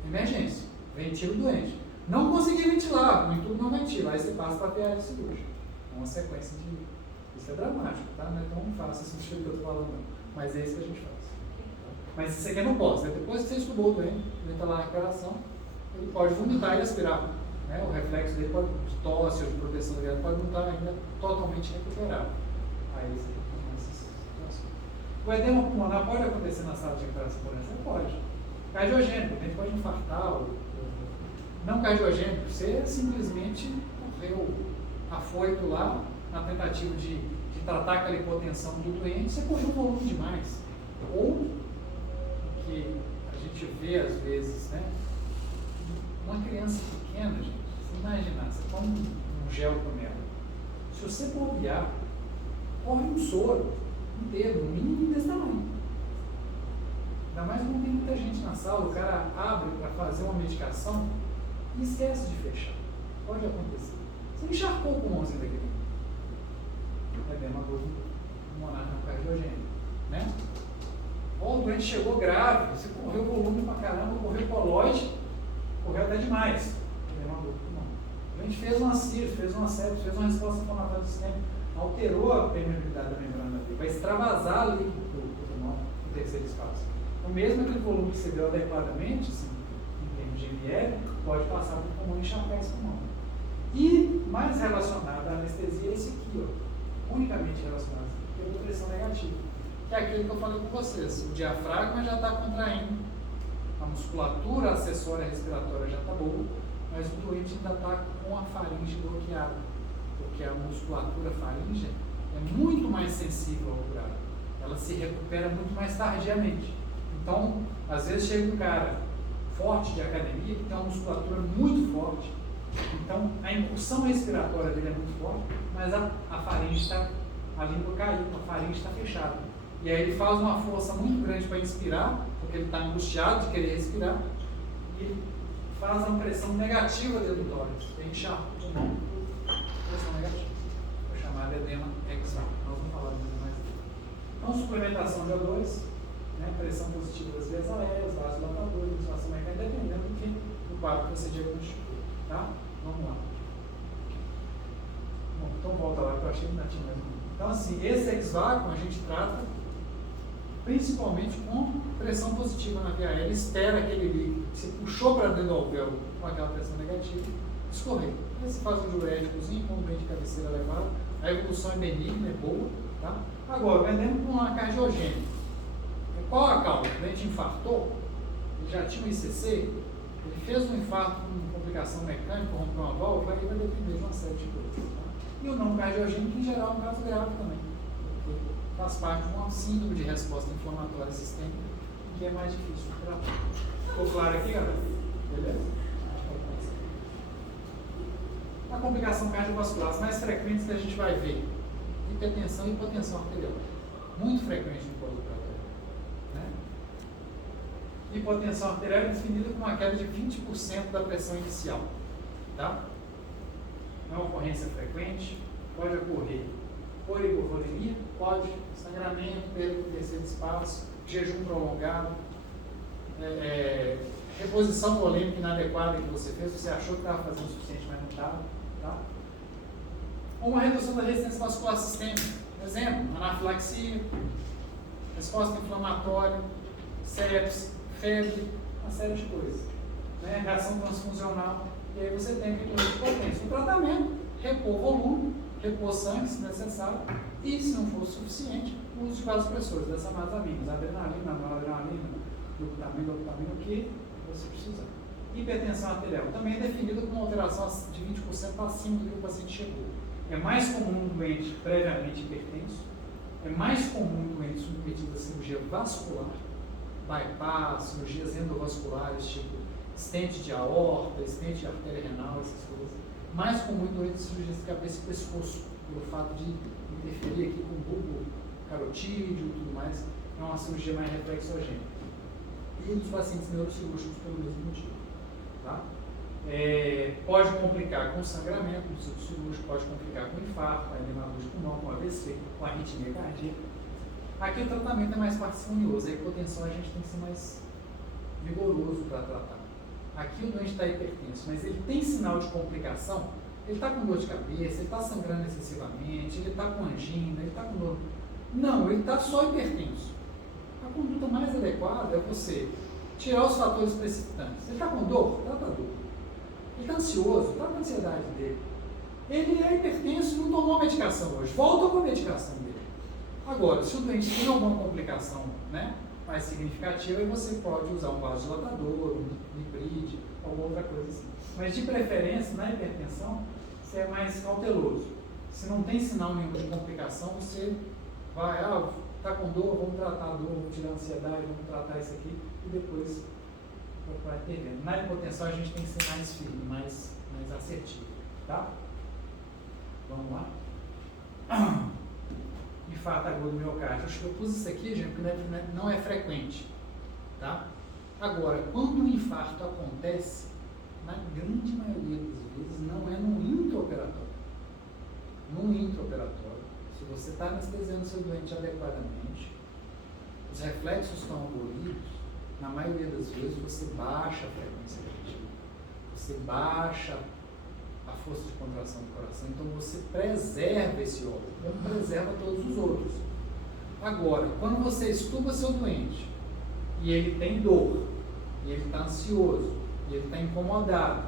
emergência. Ventila o doente. Não consegui ventilar, o intubo não ventila, aí você passa para a PA cirúrgica. É uma sequência de. Isso é dramático, tá? Não é tão fácil assim que eu estou falando, não. Mas é isso que a gente faz. Tá? Mas isso aqui é no pós, né? Depois que você estubou o doente, ele está lá na recuperação, ele pode vomitar e aspirar. Né? O reflexo dele pode, de tosse ou de proteção dele, pode não estar ainda totalmente recuperado. Aí você tem essas situações. O edema pulmonar pode acontecer na sala de recuperação, por exemplo? Pode. Cardiogênico, a gente pode infartar, não cardiogênico, você simplesmente correu afoito lá na tentativa de tratar aquela hipotensão do doente, você correu um volume demais. Ou o que a gente vê às vezes, né? Uma criança pequena, gente, você imagina, você toma um gel com ela. Se você bobear, corre um soro inteiro, no mínimo desse tamanho. Ainda mais quando tem muita gente na sala, o cara abre para fazer uma medicação e esquece de fechar. Pode acontecer. Você encharcou o pulmãozinho daquele. É a mesma coisa pulmonar não cardiogênico, né? O doente chegou grave, você correu volume pra caramba, correu coloide, correu até demais. É a mesma coisa pulmonar. A gente fez uma CIRS, fez uma sepsis, fez uma resposta inflamatória do sistema, alterou a permeabilidade da membrana dele, vai extravasar ali o pulmão no terceiro espaço. Então, mesmo aquele volume que você deu adequadamente, assim, em termos de ml, pode passar para o pulmão e encharcar esse pulmão. E mais relacionado à anestesia é esse aqui, ó, unicamente relacionado, que é a pressão negativa, que é aquilo que eu falei com vocês. O diafragma já está contraindo, a musculatura acessória respiratória já está boa, mas o doente ainda está com a faringe bloqueada, porque a musculatura faríngea é muito mais sensível ao curado. Ela se recupera muito mais tardiamente. Então, às vezes chega um cara forte de academia, que tem uma musculatura muito forte, então a impulsão respiratória dele é muito forte, mas a faringe está, a língua caiu, a faringe está fechada. E aí ele faz uma força muito grande para inspirar, porque ele está angustiado de querer respirar, e faz uma pressão negativa dentro do tórax, inchar o pulmão, pressão negativa. Vou chamar de edema exvaco. Nós vamos falar disso mais. Então, suplementação de O2, né, pressão positiva das vias aéreas, vasodilatadores, inflação mecânica, dependendo do quadro que você diagnosticou. Tá? Vamos lá. Bom, então volta lá que eu achei que não tinha mais um. Então, assim, esse ex-vácuo a gente trata principalmente com pressão positiva na via aérea, espera aquele líquido que você puxou para dentro do alvéolo com aquela pressão negativa, escorrer. Aí você faz um diuréticozinho com um bem de cabeceira elevado, a evolução é benigna, é boa. Tá? Agora, vendendo com uma cardiogênica. Qual a causa? O doente infartou, ele já tinha um ICC, ele fez um infarto com complicação mecânica, rompeu uma válvula, aí vai depender de uma série de coisas. Tá? E o não cardiogênico, em geral, é um caso grave também, porque faz parte de uma síndrome de resposta inflamatória sistêmica, que é mais difícil de tratar. Ficou claro aqui, galera? Beleza? A complicação cardiovascular, as mais frequentes que a gente vai ver, hipertensão e hipotensão arterial. Muito frequente no pós-operatório. Né? Hipotensão arterial é definida como uma queda de 20% da pressão inicial. Tá? Não é uma ocorrência frequente, pode ocorrer por hipovolemia, pode, sangramento, perda do terceiro espaço, jejum prolongado, reposição volêmica inadequada que você fez, você achou que estava fazendo o suficiente, mas não estava. Tá? Ou uma redução da resistência vascular sistêmica. Por exemplo, anafilaxia, resposta inflamatória, sepse, febre, uma série de coisas. Né? Reação transfusional. E aí você tem aquele de potência. O tratamento, repor volume, repor sangue se necessário, e se não for suficiente, o uso de vasopressores, dessas amazaminas, adrenalina, noradrenalina, glutamina, o que você precisar. Hipertensão arterial também é definida como alteração de 20% acima do que o paciente chegou. É mais comum no doente previamente hipertenso, é mais comum no doente submetido a cirurgia vascular, bypass, cirurgias endovasculares, tipo estente de aorta, estente de artéria renal, essas coisas. Mais comum no doente de cirurgias de cabeça e pescoço, pelo fato de interferir aqui com o bulbo carotídeo e tudo mais, é uma cirurgia mais reflexogênica. E nos pacientes neurocirúrgicos pelo mesmo motivo. Tá? Pode complicar com sangramento do sítio cirúrgico, pode complicar com infarto, com edema de pulmão, com AVC, com arritmia cardíaca. Aqui o tratamento é mais parcimonioso, a hipotensão a gente tem que ser mais vigoroso para tratar. Aqui o doente está hipertenso, mas ele tem sinal de complicação, ele está com dor de cabeça, ele está sangrando excessivamente, ele está com angina, ele está com dor. Não, ele está só hipertenso. A conduta mais adequada é você tirar os fatores precipitantes. Ele está com dor? Trata a dor. Ele está ansioso? Trata a ansiedade dele. Ele é hipertenso e não tomou a medicação hoje. Volta com a medicação dele. Agora, se o doente tem alguma complicação, né, mais significativa, aí você pode usar um vasodilatador, um lipride, alguma outra coisa assim. Mas de preferência, na hipertensão, você é mais cauteloso. Se não tem sinal nenhum de complicação, você vai, está com dor, vamos tratar a dor, vamos tirar a ansiedade, vamos tratar isso aqui e depois vai perdendo. Na hipotensão a gente tem que ser mais firme, mais assertivo, tá? Vamos lá. Infarto agudo do miocárdio. Acho que eu pus isso aqui, gente, porque não é frequente, tá? Agora, quando o infarto acontece, na grande maioria das vezes, não é no intraoperatório. No intraoperatório, se você está anestesiando seu doente adequadamente, os reflexos estão abolidos, na maioria das vezes você baixa a frequência cardíaca, você baixa a força de contração do coração, então você preserva esse órgão, como preserva todos os outros. Agora, quando você estuba seu doente, e ele tem dor, e ele está ansioso, e ele está incomodado,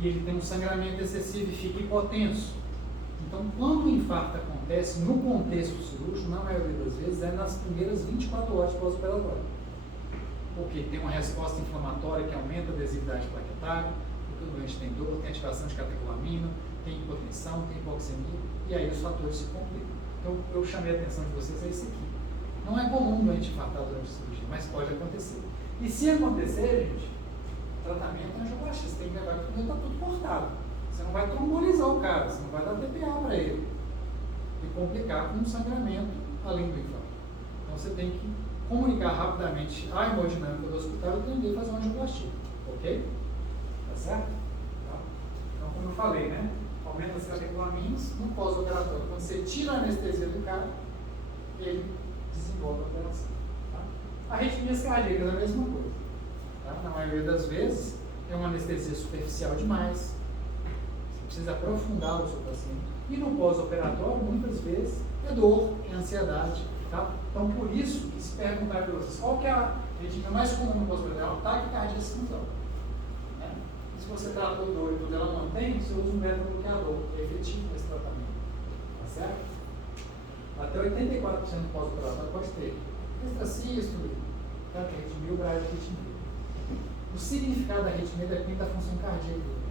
e ele tem um sangramento excessivo e fica hipotenso, então quando o infarto acontece, no contexto cirúrgico, na maioria das vezes, é nas primeiras 24 horas pós-operatório. Porque tem uma resposta inflamatória que aumenta a adesividade plaquetária, porque o doente tem dor, tem ativação de catecolamina, tem hipotensão, tem hipoxemia, e aí os fatores se complicam. Então eu chamei a atenção de vocês a esse aqui. Não é comum um doente infartar durante a cirurgia, mas pode acontecer. E se acontecer, gente, o tratamento é angioplastia, você tem que levar porque está tudo cortado. Você não vai trombolizar o cara, você não vai dar TPA para ele. E complicar com um sangramento além do infarto. Então você tem que comunicar rapidamente a hemodinâmica do hospital e aprender a fazer uma angioplastia. Ok? Tá certo? Tá. Então, como eu falei, né? Aumenta as catecolaminas no pós-operatório. Quando você tira a anestesia do cara, ele desenvolve a operação. Tá? Arritmias cardíacas é a mesma coisa. Tá? Na maioria das vezes, é uma anestesia superficial demais. Você precisa aprofundar o seu paciente. E no pós-operatório, muitas vezes, é dor, é ansiedade. Tá? Então, por isso, que se perguntar para vocês, qual que é a arritmia mais comum no pós-operatório? É o ataque cardíaco sinusal. Né? E se você tratou dor e tudo ela mantém, você usa um beta-bloqueador, que é efetivo nesse tratamento. Tá certo? Até 84% do pós-operatório pode ter extracístole, arritmia ou bradiarritmia. O significado da arritmia depende da função cardíaca do doente.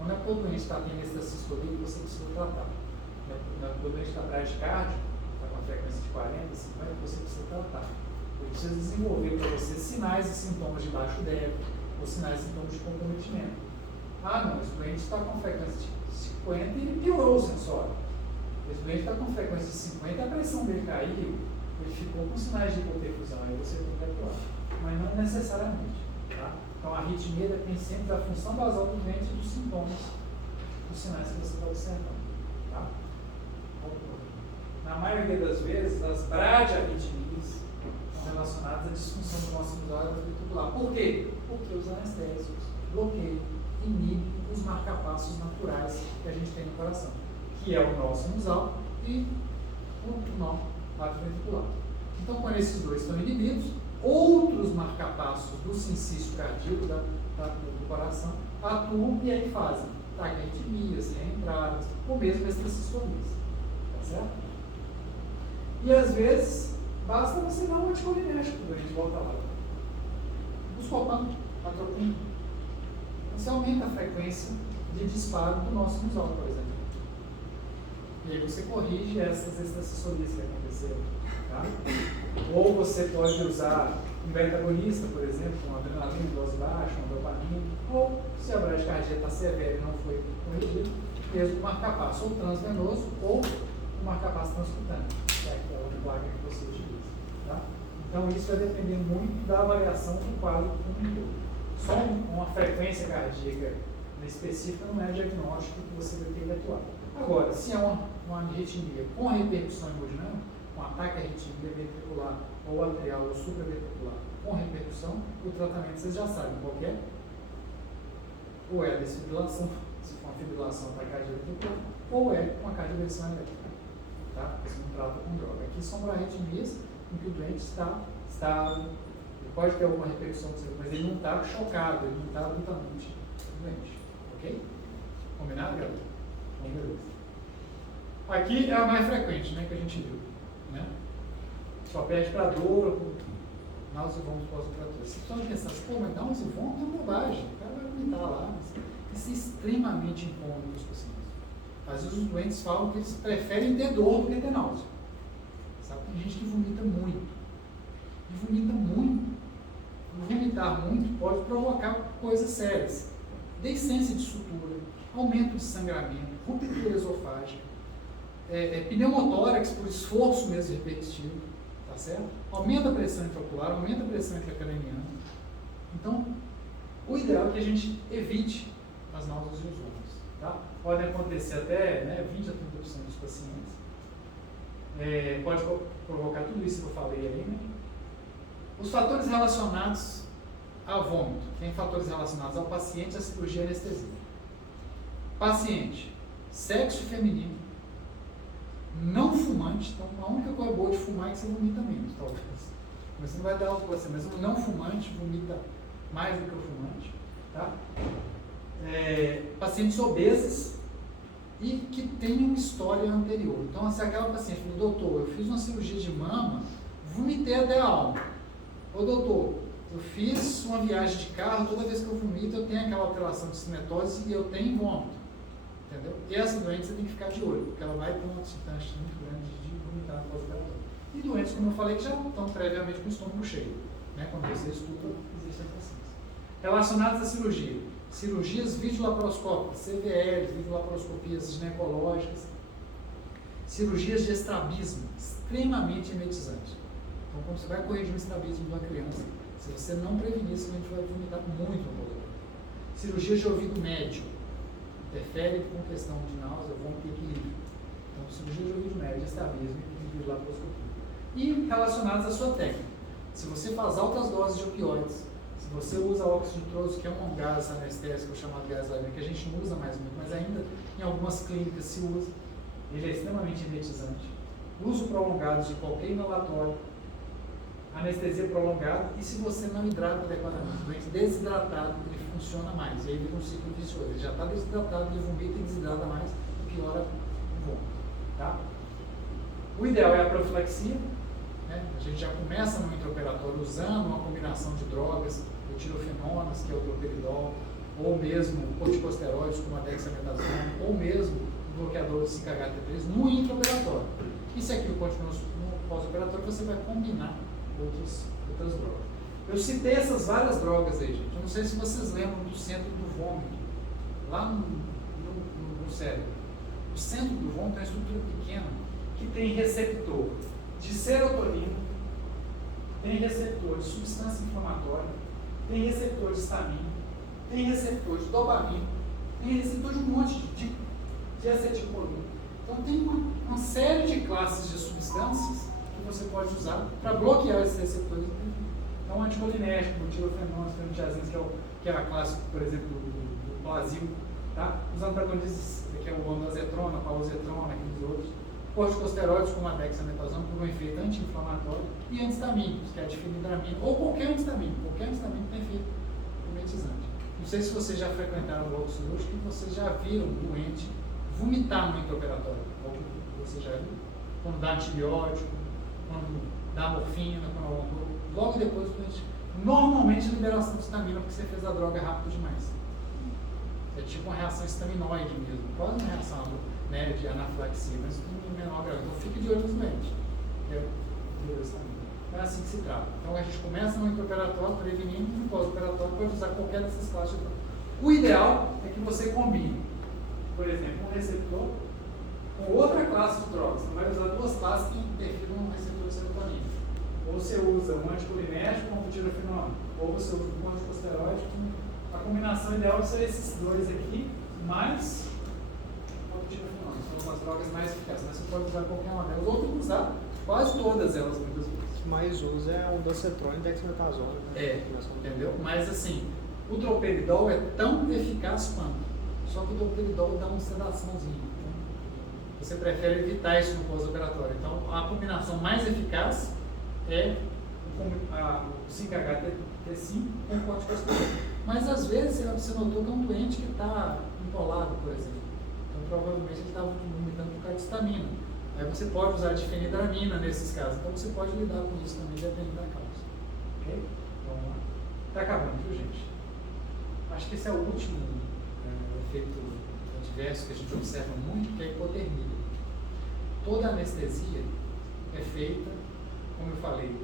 Não é porque o doente está tendo extracístole que você precisa tratar. Não é porque o doente está bradicárdio, está com a frequência de 40, 50, você precisa tratar. Ele precisa desenvolver para você sinais e sintomas de baixo débito, ou sinais e sintomas de comprometimento. Ah, não, esse doente está com frequência de 50 e ele piorou o sensório. Esse doente está com frequência de 50 e a pressão dele caiu, ele ficou com sinais de hipoperfusão, aí você tem que atuar. Mas não necessariamente. Tá? Então a arritmia depende sempre da função basal do doente e dos sintomas, dos sinais que você está observando. Tá? Na maioria das vezes, as bradiarritmias estão relacionadas à disfunção do nosso sinusal ventricular. Por quê? Porque os anestésicos bloqueiam, inibem os marcapassos naturais que a gente tem no coração, que é o nó sinusal e o nó atrioventricular. Então, quando esses dois estão inibidos, outros marcapassos do sincício cardíaco do coração atuam e aí fazem taquiarritmias, reentradas, ou mesmo extracistolias. Tá certo? E às vezes, basta você dar um anticolinérgico para a gente voltar lá. Buscopan, atropina. Você aumenta a frequência de disparo do nosso sinusal, por exemplo. E aí você corrige essas extracistolias que aconteceram. Tá? Ou você pode usar um beta-agonista, por exemplo, uma adrenalina em dose baixa, uma dopamina, ou se a bradicardia está severa e não foi corrigida, mesmo um marcapasso ou transvenoso ou um marcapasso transcutâneo, que é aquela placa que você utiliza. Tá? Então isso vai depender muito da avaliação do quadro como um todo. Só uma frequência cardíaca específica não é diagnóstico que você vai ter que atuar. Agora, se é uma arritmia com repercussão hemodinâmica, um ataque à arritmia ventricular ou atrial ou supraventricular com repercussão, o tratamento vocês já sabem qual é. Ou é a desfibrilação, se for uma fibrilação para cardioventricular, ou é uma cardioversão elétrica. Tá? Você não trata com droga. Aqui são para arritmias em que o doente está ele pode ter alguma repercussão, mas ele não está chocado, ele não está brutalmente doente. Ok? Combinado, galera? Então, beleza. Aqui é a mais frequente, né, que a gente viu. Né? Só perde para dor, náusea e vômito pós-operatório. Você pode pensar, pô, mas náusea e vômito é uma bobagem. O cara vai vomitar lá. Mas isso é extremamente incômodo para os pacientes. Às vezes os doentes falam que eles preferem ter dor do que ter náusea. Sabe? Tem gente que vomita muito. E vomita muito. Vomitar muito pode provocar coisas sérias. Descência de sutura, aumento de sangramento, ruptura esofágica, pneumotórax por esforço mesmo repetitivo, tá certo? Aumenta a pressão intraocular, aumenta a pressão intracraniana. Então, o ideal é que a gente evite as náuseas e os vômitos, tá? Podem acontecer até 20 a 30% dos pacientes. Pode provocar tudo isso que eu falei aí, né? Os fatores relacionados ao vômito. Tem fatores relacionados ao paciente, à cirurgia e anestesia. Paciente, sexo feminino, não fumante. Então, a única coisa boa de fumar é que você vomita menos, talvez. Mas você não vai dar algo para você. Mas o não fumante vomita mais do que o fumante. Tá? Pacientes obesos e que tenham história anterior. Então, se aquela paciente falou, doutor, eu fiz uma cirurgia de mama, vomitei até a alma. Ô doutor, eu fiz uma viagem de carro, toda vez que eu vomito eu tenho aquela alteração de cinetose e eu tenho vômito. Entendeu? E essa doente você tem que ficar de olho, porque ela vai ter uma distância muito grande de vomitar no pós-operatório. E doentes, como eu falei, que já estão previamente com o estômago cheio, né? Quando você estuda, existem pacientes. Relacionados à cirurgia. Cirurgias videolaparoscópicas, CVLs, videolaparoscopias ginecológicas. Cirurgias de estrabismo, extremamente emetizante. Então, quando você vai corrigir um estrabismo de uma criança, se você não prevenir, você vai vomitar muito no pós-operatório. Cirurgia de ouvido médio, interfere com questão de náusea, vômito e equilíbrio. Então, cirurgia de ouvido médio, estrabismo e videolaparoscopia. E relacionados à sua técnica. Se você faz altas doses de opioides, se você usa óxido nitroso, que é um gás anestésico chamado gás Lavin, que a gente não usa mais muito, mas ainda em algumas clínicas se usa, ele é extremamente emetizante. Uso prolongado de qualquer inalatório, anestesia prolongada, e se você não hidrata adequadamente, o doente desidratado, ele funciona mais, e aí vira um ciclo vicioso. Ele já está desidratado, ele vomita e desidrata mais, e piora o vômito. Tá? O ideal é a profilaxia, né? A gente já começa no intraoperatório usando uma combinação de drogas, o tirofenonas, que é o droperidol, ou mesmo corticosteroides como a dexametasona, ou mesmo o bloqueador de 5-HT3 no intraoperatório. E se aquilo continua no pós-operatório, você vai combinar outras drogas. Eu citei essas várias drogas aí, gente. Eu não sei se vocês lembram do centro do vômito, lá no cérebro. O centro do vômito é uma estrutura pequena que tem receptor de serotonina, tem receptor de substância inflamatória, tem receptor de histamina, tem receptor de dopamina, tem receptor de um monte de acetilcolina. Então tem uma série de classes de substâncias que você pode usar para bloquear esses receptores. Então, anticolinérgico, tirofenona, fenitiazina, que é a classe, por exemplo, do Plasil, tá? Os antagonistas, que é o ondansetrona, palozetrona, aqueles outros. Corticosteroides, como a dexametasona, por um efeito anti-inflamatório, e antistamínicos, que é a difenidramina, ou qualquer antistamínico. Qualquer antistamínico tem efeito emetizante. Não sei se vocês já frequentaram o bloco cirúrgico e vocês já viram o doente vomitar no intraoperatório. Ou você já viu? Quando dá antibiótico, quando dá morfina, logo depois o doente. Normalmente liberação de histamina, porque você fez a droga rápido demais. É tipo uma reação estaminoide mesmo, quase uma reação, né, de anafilaxia, mas em menor grau. Então fique de olho nos doentes. Então é assim que se trata. Então a gente começa no intraoperatório, prevenindo, e no pós-operatório pode usar qualquer dessas classes de drogas. O ideal é que você combine, por exemplo, um receptor com outra classe de drogas. Você vai usar duas classes que interfiram no receptor de serotonina. Ou você usa um anticolinérgico com tirofenona, ou você usa um corticosteroide com... A combinação ideal são esses dois aqui, mais o tirofenona. São as drogas mais eficazes, mas você pode usar qualquer uma delas, ou tem que usar quase todas elas muitas vezes. O que mais usa é o ondansetrona e dexametasona, né? Entendeu? Mas assim, o droperidol é tão eficaz quanto, só que o droperidol dá uma sedaçãozinha. Você prefere evitar isso no pós-operatório. Então, a combinação mais eficaz é o 5-HT5 com o corticosteroide. Mas às vezes você notou que é um doente que está empolado, por exemplo. Então provavelmente ele estava vomitando por causa de histamina. Aí você pode usar difenidramina nesses casos. Então você pode lidar com isso também, dependendo da causa. Ok? Vamos lá. Está acabando, viu, gente? Acho que esse é o último efeito adverso que a gente observa muito, que é a hipotermia. Toda anestesia é feita, como eu falei,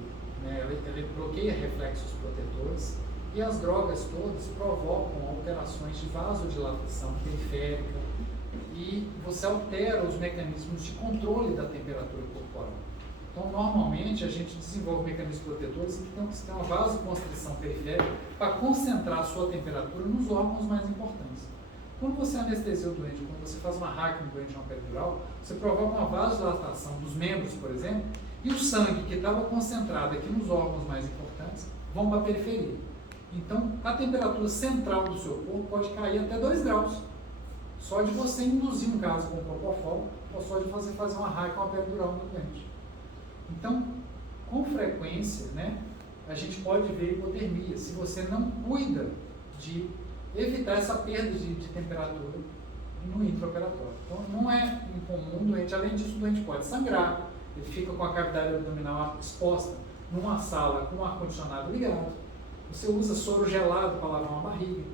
né, ela bloqueia reflexos protetores. E as drogas todas provocam alterações de vasodilatação periférica e você altera os mecanismos de controle da temperatura corporal. Então, normalmente, a gente desenvolve mecanismos protetores que tem uma vasoconstrição periférica para concentrar a sua temperatura nos órgãos mais importantes. Quando você anestesia o doente, quando você faz uma hack no doente de uma peridural, você provoca uma vasodilatação dos membros, por exemplo, e o sangue que estava concentrado aqui nos órgãos mais importantes vão para a periferia. Então, a temperatura central do seu corpo pode cair até 2 graus. Só de você induzir um gás com o propofol, ou só de você fazer uma raia com a peridural no doente. Então, com frequência, né, a gente pode ver hipotermia, se você não cuida de evitar essa perda de temperatura no intraoperatório. Então, não é incomum o doente, além disso, o doente pode sangrar, ele fica com a cavidade abdominal exposta numa sala com o ar-condicionado ligado. Você usa soro gelado para lavar uma barriga,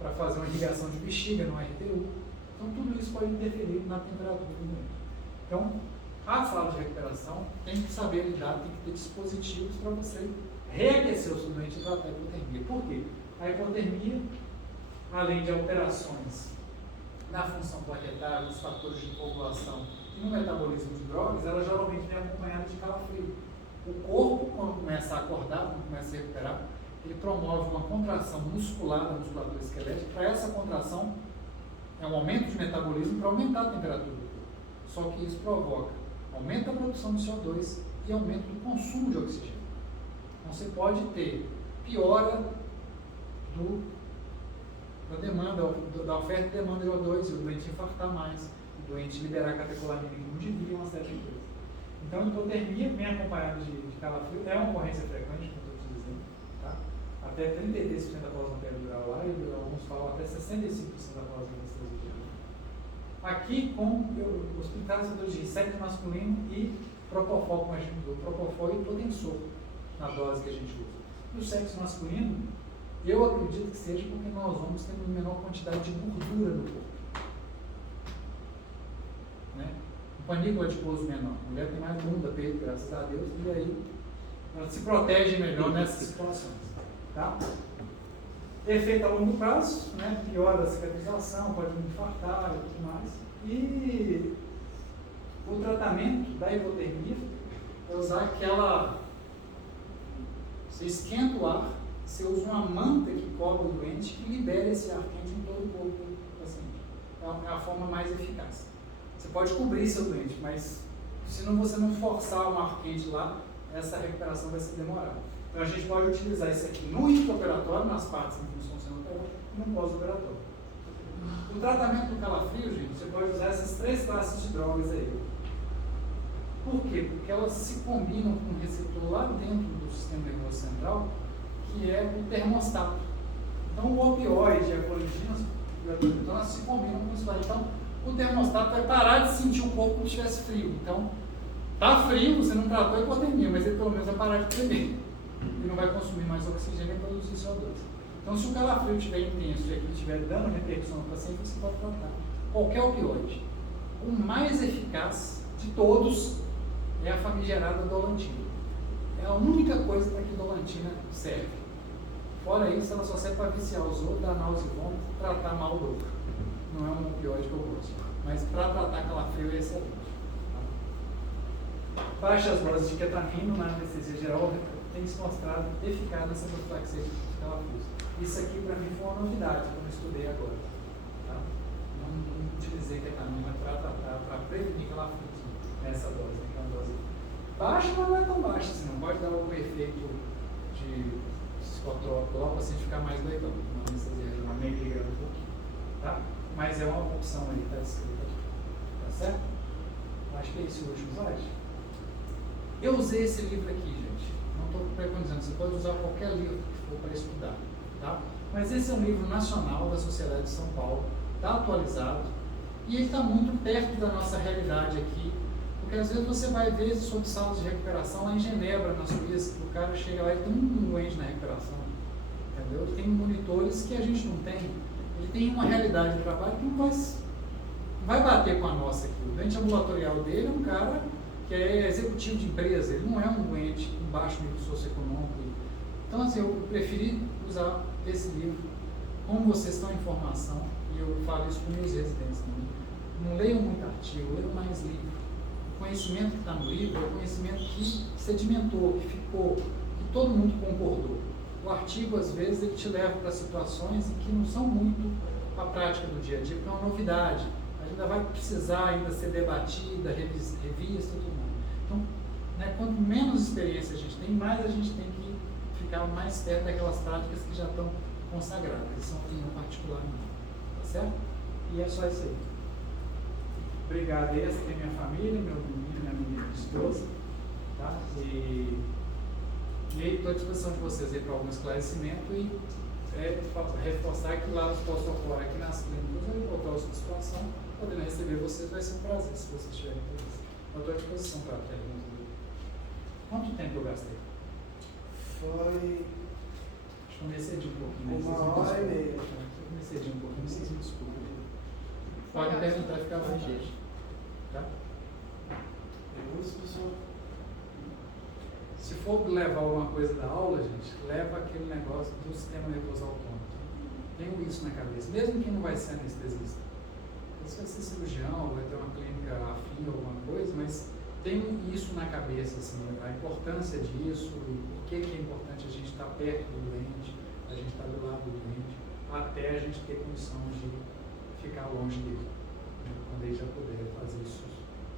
para fazer uma irrigação de bexiga no RTU. Então, tudo isso pode interferir na temperatura do doente. Então, A sala de recuperação tem que saber lidar, tem que ter dispositivos para você reaquecer o seu doente e tratar a hipotermia. Por quê? A hipotermia, além de alterações na função plaquetária, nos fatores de coagulação e no metabolismo de drogas, ela geralmente vem acompanhada de calafrio. O corpo, quando começa a acordar, quando começa a se recuperar, ele promove uma contração muscular da musculatura esquelética. Para essa contração, é um aumento de metabolismo para aumentar a temperatura do corpo. Só que isso provoca aumento da produção de CO2 e aumento do consumo de oxigênio. Então você pode ter piora da demanda, da oferta e demanda de O2, e o doente infartar mais, o doente liberar catecolamina que não devia, uma série de coisas. Então, a hipotermia, bem acompanhada de calafrio, é uma ocorrência frequente, como eu estou te dizendo, tá? Até 33% da pós dural lá, e alguns falam até 65% da pós-anestesia. Aqui, com hospitais de sexo masculino e propofol, como a gente usou, propofol e hipotensor, na dose que a gente usa. E o sexo masculino, eu acredito que seja porque nós homens temos menor quantidade de gordura no corpo. Né? Um panículo adiposo menor. A mulher tem mais bunda, peito, graças a Deus, e aí ela se protege melhor nessas situações. Tá? Efeito a longo prazo, né? Piora a cicatrização, pode infartar e tudo mais. E o tratamento da hipotermia é usar aquela. Você esquenta o ar, você usa uma manta que cobre o doente que libera esse ar quente em todo o corpo do paciente. É a forma mais eficaz. Você pode cobrir seu doente, mas se você não forçar um ar quente lá, essa recuperação vai ser demorada. Então a gente pode utilizar isso aqui no intraoperatório, nas partes que não estão sendo operadas, e no pós-operatório. O tratamento do calafrio, gente, você pode usar essas 3 classes de drogas aí. Por quê? Porque elas se combinam com um receptor lá dentro do sistema nervoso central, que é o termostato. Então o opioide e a cloritina, então elas se combinam com isso lá. Então o termostato vai parar de sentir o corpo como se estivesse frio. Então, tá frio, você não tratou a hipotermia, mas ele pelo menos vai parar de tremer. E não vai consumir mais oxigênio e produzir CO2. Então, se o calafrio estiver intenso e aquilo estiver dando repercussão no paciente, você pode tratar qualquer opioide. O mais eficaz de todos é a famigerada dolantina. É a única coisa para que dolantina serve. Fora isso, ela só serve para viciar os outros, dar náusea e vômito, tratar mal do outro. Não é um opioide que eu gosto. Mas para tratar calafrio é excelente. Baixas doses de ketamina na anestesia geral tem se mostrado eficaz nessa profilaxia de calafrios. Isso aqui para mim foi uma novidade quando eu estudei agora. Tá? Não utilizei ketamina para tratar, para prevenir calafrios nessa dose, né, que é uma dose baixa, mas não é tão baixa assim, não pode dar algum efeito de psicotrópico lá, o paciente ficar mais doidão, uma anestesia regional, meio miligrama um pouquinho, tá? Mas é uma opção aí, está escrito aqui, tá certo? Acho que é esse o último slide. Eu usei esse livro aqui, gente, não estou preconizando, você pode usar qualquer livro que for para estudar, tá? Mas esse é um livro nacional da Sociedade de São Paulo, está atualizado, e ele está muito perto da nossa realidade aqui. Porque às vezes você vai ver sobre salas de recuperação lá em Genebra, na Suíça, o cara chega lá e tem um doente na recuperação, entendeu? Ele tem monitores que a gente não tem, ele tem uma realidade de trabalho que não vai bater com a nossa aqui. O doente ambulatorial dele é um cara que é executivo de empresa, ele não é um doente com baixo nível socioeconômico. Então, assim, eu preferi usar esse livro. Como vocês estão em formação, e eu falo isso com meus residentes também, não leiam muito artigo, leiam mais livro. O conhecimento que está no livro é o conhecimento que sedimentou, que ficou, que todo mundo concordou. O artigo, às vezes, ele te leva para situações em que não são muito a prática do dia a dia, porque é uma novidade. Ainda vai precisar ainda ser debatida, revista e tudo mais. Então, né, quanto menos experiência a gente tem, mais a gente tem que ficar mais perto daquelas práticas que já estão consagradas. Isso é uma opinião particular minha. Tá certo? E é só isso aí. Obrigado, essa aqui é minha família, meu menino, minha esposa, tá? E aí estou à disposição de vocês aí para algum esclarecimento e reforçar que lá nos pós-operatórios, aqui nas clínicas, eu vou voltar a situação, podendo receber vocês, vai ser um prazer, se vocês tiverem interesse. Eu estou à disposição para perguntas. Quanto tempo eu gastei? Foi... Acho que eu me excedi um pouquinho. 1h30. Eu me excedi um pouquinho, vocês me desculpem. Pode perguntar e ficar à vontade. Tá? isso, pessoal? Se for levar alguma coisa da aula, gente, leva aquele negócio do sistema nervoso autônomo. Tenho isso na cabeça, mesmo que não vai ser anestesista. Você vai ser cirurgião, vai ter uma clínica afim, alguma coisa, mas tem isso na cabeça, assim, a importância disso, o que é importante a gente estar perto do doente, a gente estar do lado do doente, até a gente ter condição de ficar longe dele, né, quando ele já puder fazer isso,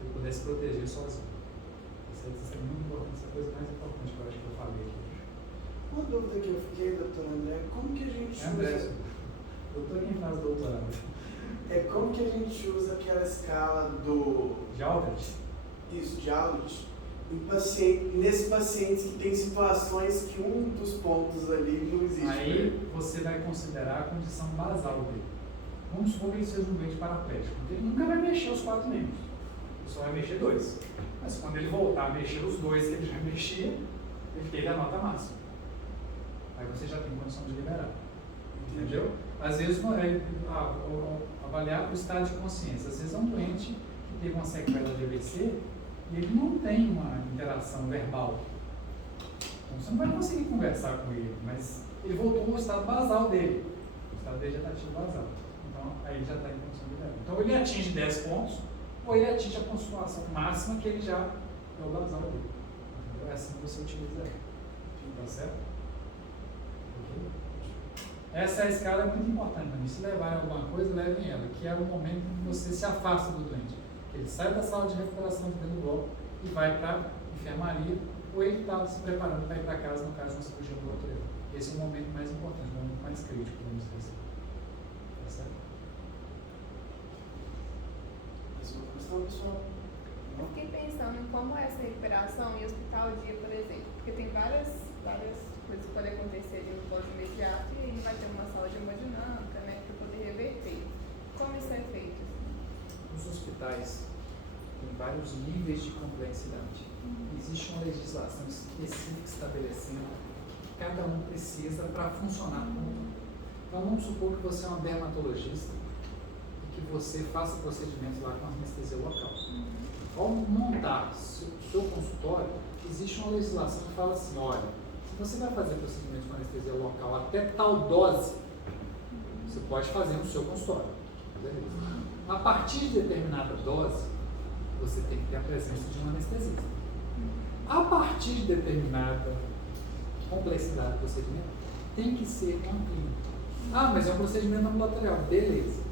ele puder se proteger sozinho. Isso é muito importante, essa é a coisa mais importante que eu acho que eu falei aqui. Uma dúvida que eu fiquei, doutor André, como que a gente André, usa... doutor quem faz doutorado? Como que a gente usa aquela escala De Aldrich? Isso, de Aldrich, nesses pacientes que tem situações que um dos pontos ali não existe. Aí você vai considerar a condição basal dele. Vamos supor que ele seja um doente paraplégico. Ele nunca vai mexer os 4 membros. Ele só vai mexer 2. Mas quando ele voltar a mexer os 2 que ele já mexia, ele teve a nota máxima. Aí você já tem condição de liberar. Entendeu? Às vezes, avaliar o estado de consciência. Às vezes é um doente que teve uma sequela de AVC e ele não tem uma interação verbal. Então você não vai conseguir conversar com ele, mas ele voltou ao estado basal dele. O estado vegetativo basal. Então aí ele já está em condição de liberar. Então ele atinge 10 pontos ou ele atinge a pontuação máxima que ele já é o basal dele. Entendeu? É assim que você utiliza ele. Tá certo? Ok? Essa é a escala é muito importante também. Se levar alguma coisa, levem ela, que é o momento em que você se afasta do doente. Ele sai da sala de recuperação de dentro do bloco e vai para a enfermaria, ou ele está se preparando para ir para casa, no caso de uma cirurgia ambulatorial. Esse é o momento mais importante, o momento mais crítico, vamos dizer assim. Tá certo? Mais uma questão, pessoal? Eu fiquei pensando em como é essa recuperação em hospital dia, por exemplo, porque tem várias coisas que podem acontecer ali no pós-imediato e aí vai ter uma sala de hemodinâmica, né, para poder reverter. Como isso é feito? Os hospitais têm vários níveis de complexidade. Existe uma legislação específica estabelecendo o que cada um precisa para funcionar como um. Então vamos supor que você é um dermatologista e que você faça procedimentos lá com anestesia local. Ao montar o seu consultório, existe uma legislação que fala assim, olha, se você vai fazer procedimentos com anestesia local até tal dose, você pode fazer no seu consultório. Beleza? A partir de determinada dose, você tem que ter a presença de um anestesista. A partir de determinada complexidade do procedimento, tem que ser uma clínica. Ah, mas é um procedimento ambulatorial. Beleza.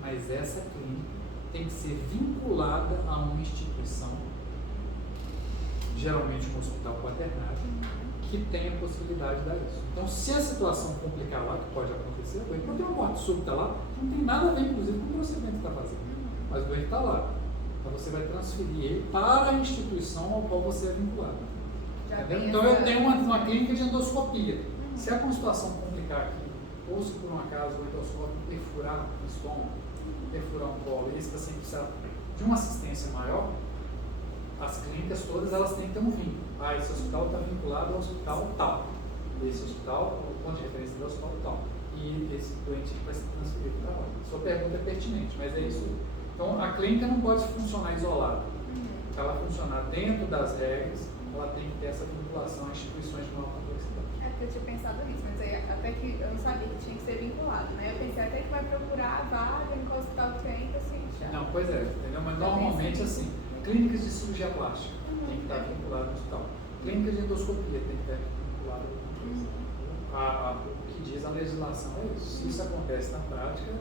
Mas essa clínica tem que ser vinculada a uma instituição, geralmente um hospital quaternário, que tenha possibilidade de dar isso. Então, se a situação complicar lá, que pode acontecer, o doente tem uma morte súbita lá, não tem nada a ver, inclusive, com o procedimento que está fazendo. Mas o doente está lá. Então, você vai transferir ele para a instituição ao qual você é vinculado. Então, eu tenho uma clínica de endoscopia. Se alguma situação complicar aqui, ou se por um acaso o endoscópio perfurar o estômago, perfurar um colo, e esse paciente precisa de uma assistência maior, as clínicas todas elas têm que ter um vínculo. Ah, esse hospital está vinculado ao hospital tal. Esse hospital, o ponto de referência do hospital tal. E esse doente vai ser transferido para lá. Sua pergunta é pertinente, mas é isso. Então, a clínica não pode funcionar isolada. Para ela funcionar dentro das regras, ela tem que ter essa vinculação a instituições de maior complexidade. É porque eu tinha pensado nisso, mas aí até que eu não sabia que tinha que ser vinculado, né? Eu pensei até que vai procurar a vaga em qual hospital que tem, assim, já. Não, pois é, entendeu? Mas normalmente assim, clínicas de cirurgia plástica tem que estar vinculado no hospital. Clínicas de endoscopia tem que estar vinculado no hospital. O que diz a legislação é isso. Se isso acontece na prática,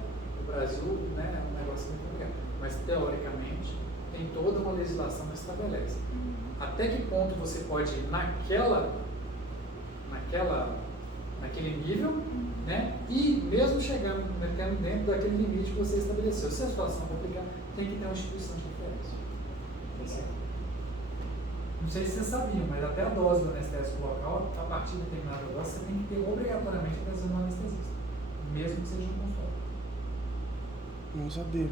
o Brasil, né, é um negócio muito complicado. Mas teoricamente tem toda uma legislação que estabelece. Até que ponto você pode ir naquele nível, né? E mesmo chegando dentro daquele limite que você estabeleceu. Se a situação complicar, tem que ter uma instituição de referência. Não sei se vocês sabiam, mas até a dose do anestésico local, a partir de determinada dose, você tem que ter obrigatoriamente a presença de um anestesista, mesmo que seja um consultório. Não sabia.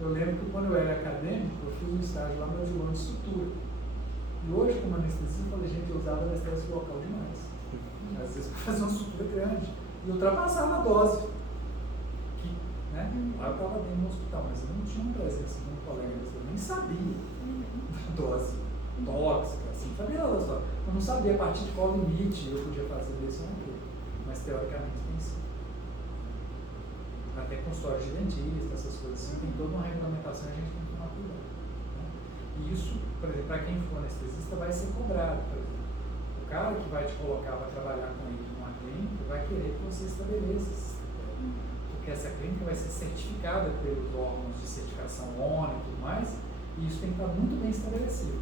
Eu lembro que quando eu era acadêmico, eu fiz um estágio lá no Brasilão de sutura. E hoje, como anestesista, eu falei, gente, eu usava anestésico local demais. Às vezes para fazer uma sutura grande. E ultrapassava a dose. Que né? Lá eu estava dentro no hospital, mas eu não tinha uma presença de um colega, eu nem sabia da dose tóxica, assim, sabia da dose tóxica. Eu não sabia a partir de qual limite eu podia fazer isso ou aquilo, mas teoricamente tem sim. Até consultório de dentista, essas coisas assim, tem toda uma regulamentação e a gente tem que tomar cuidado. Né? E isso, por exemplo, para quem for anestesista, vai ser cobrado. Por exemplo, o cara que vai te colocar para trabalhar com ele numa clínica vai querer que você estabeleça esse critério. Porque essa clínica vai ser certificada pelos órgãos de certificação ONU e tudo mais, e isso tem que estar muito bem estabelecido.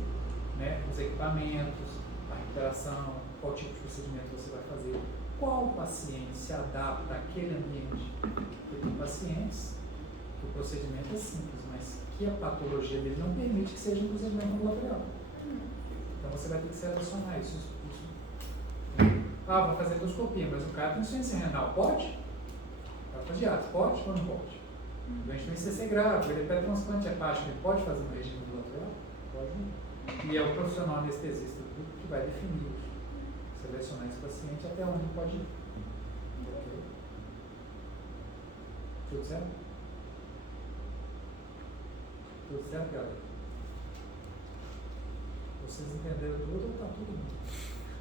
Né? Os equipamentos, a recuperação, qual tipo de procedimento você vai fazer, qual paciente se adapta àquele ambiente. Porque tem pacientes que o procedimento é simples, mas que a patologia dele não permite que seja um procedimento ambulatorial. Então você vai ter que selecionar isso. Vou fazer endoscopia, mas o cara tem insuficiência renal, pode? Vai fazer diálise, pode ou não pode? O doente tem CC grave, ele é transplante hepático, ele pode fazer um regime ambulatorial? Pode. E é o profissional anestesista do grupo que vai definir, selecionar esse paciente até onde ele pode ir. Ok? Tudo certo? Tudo certo, galera? Vocês entenderam tudo ou está tudo bem?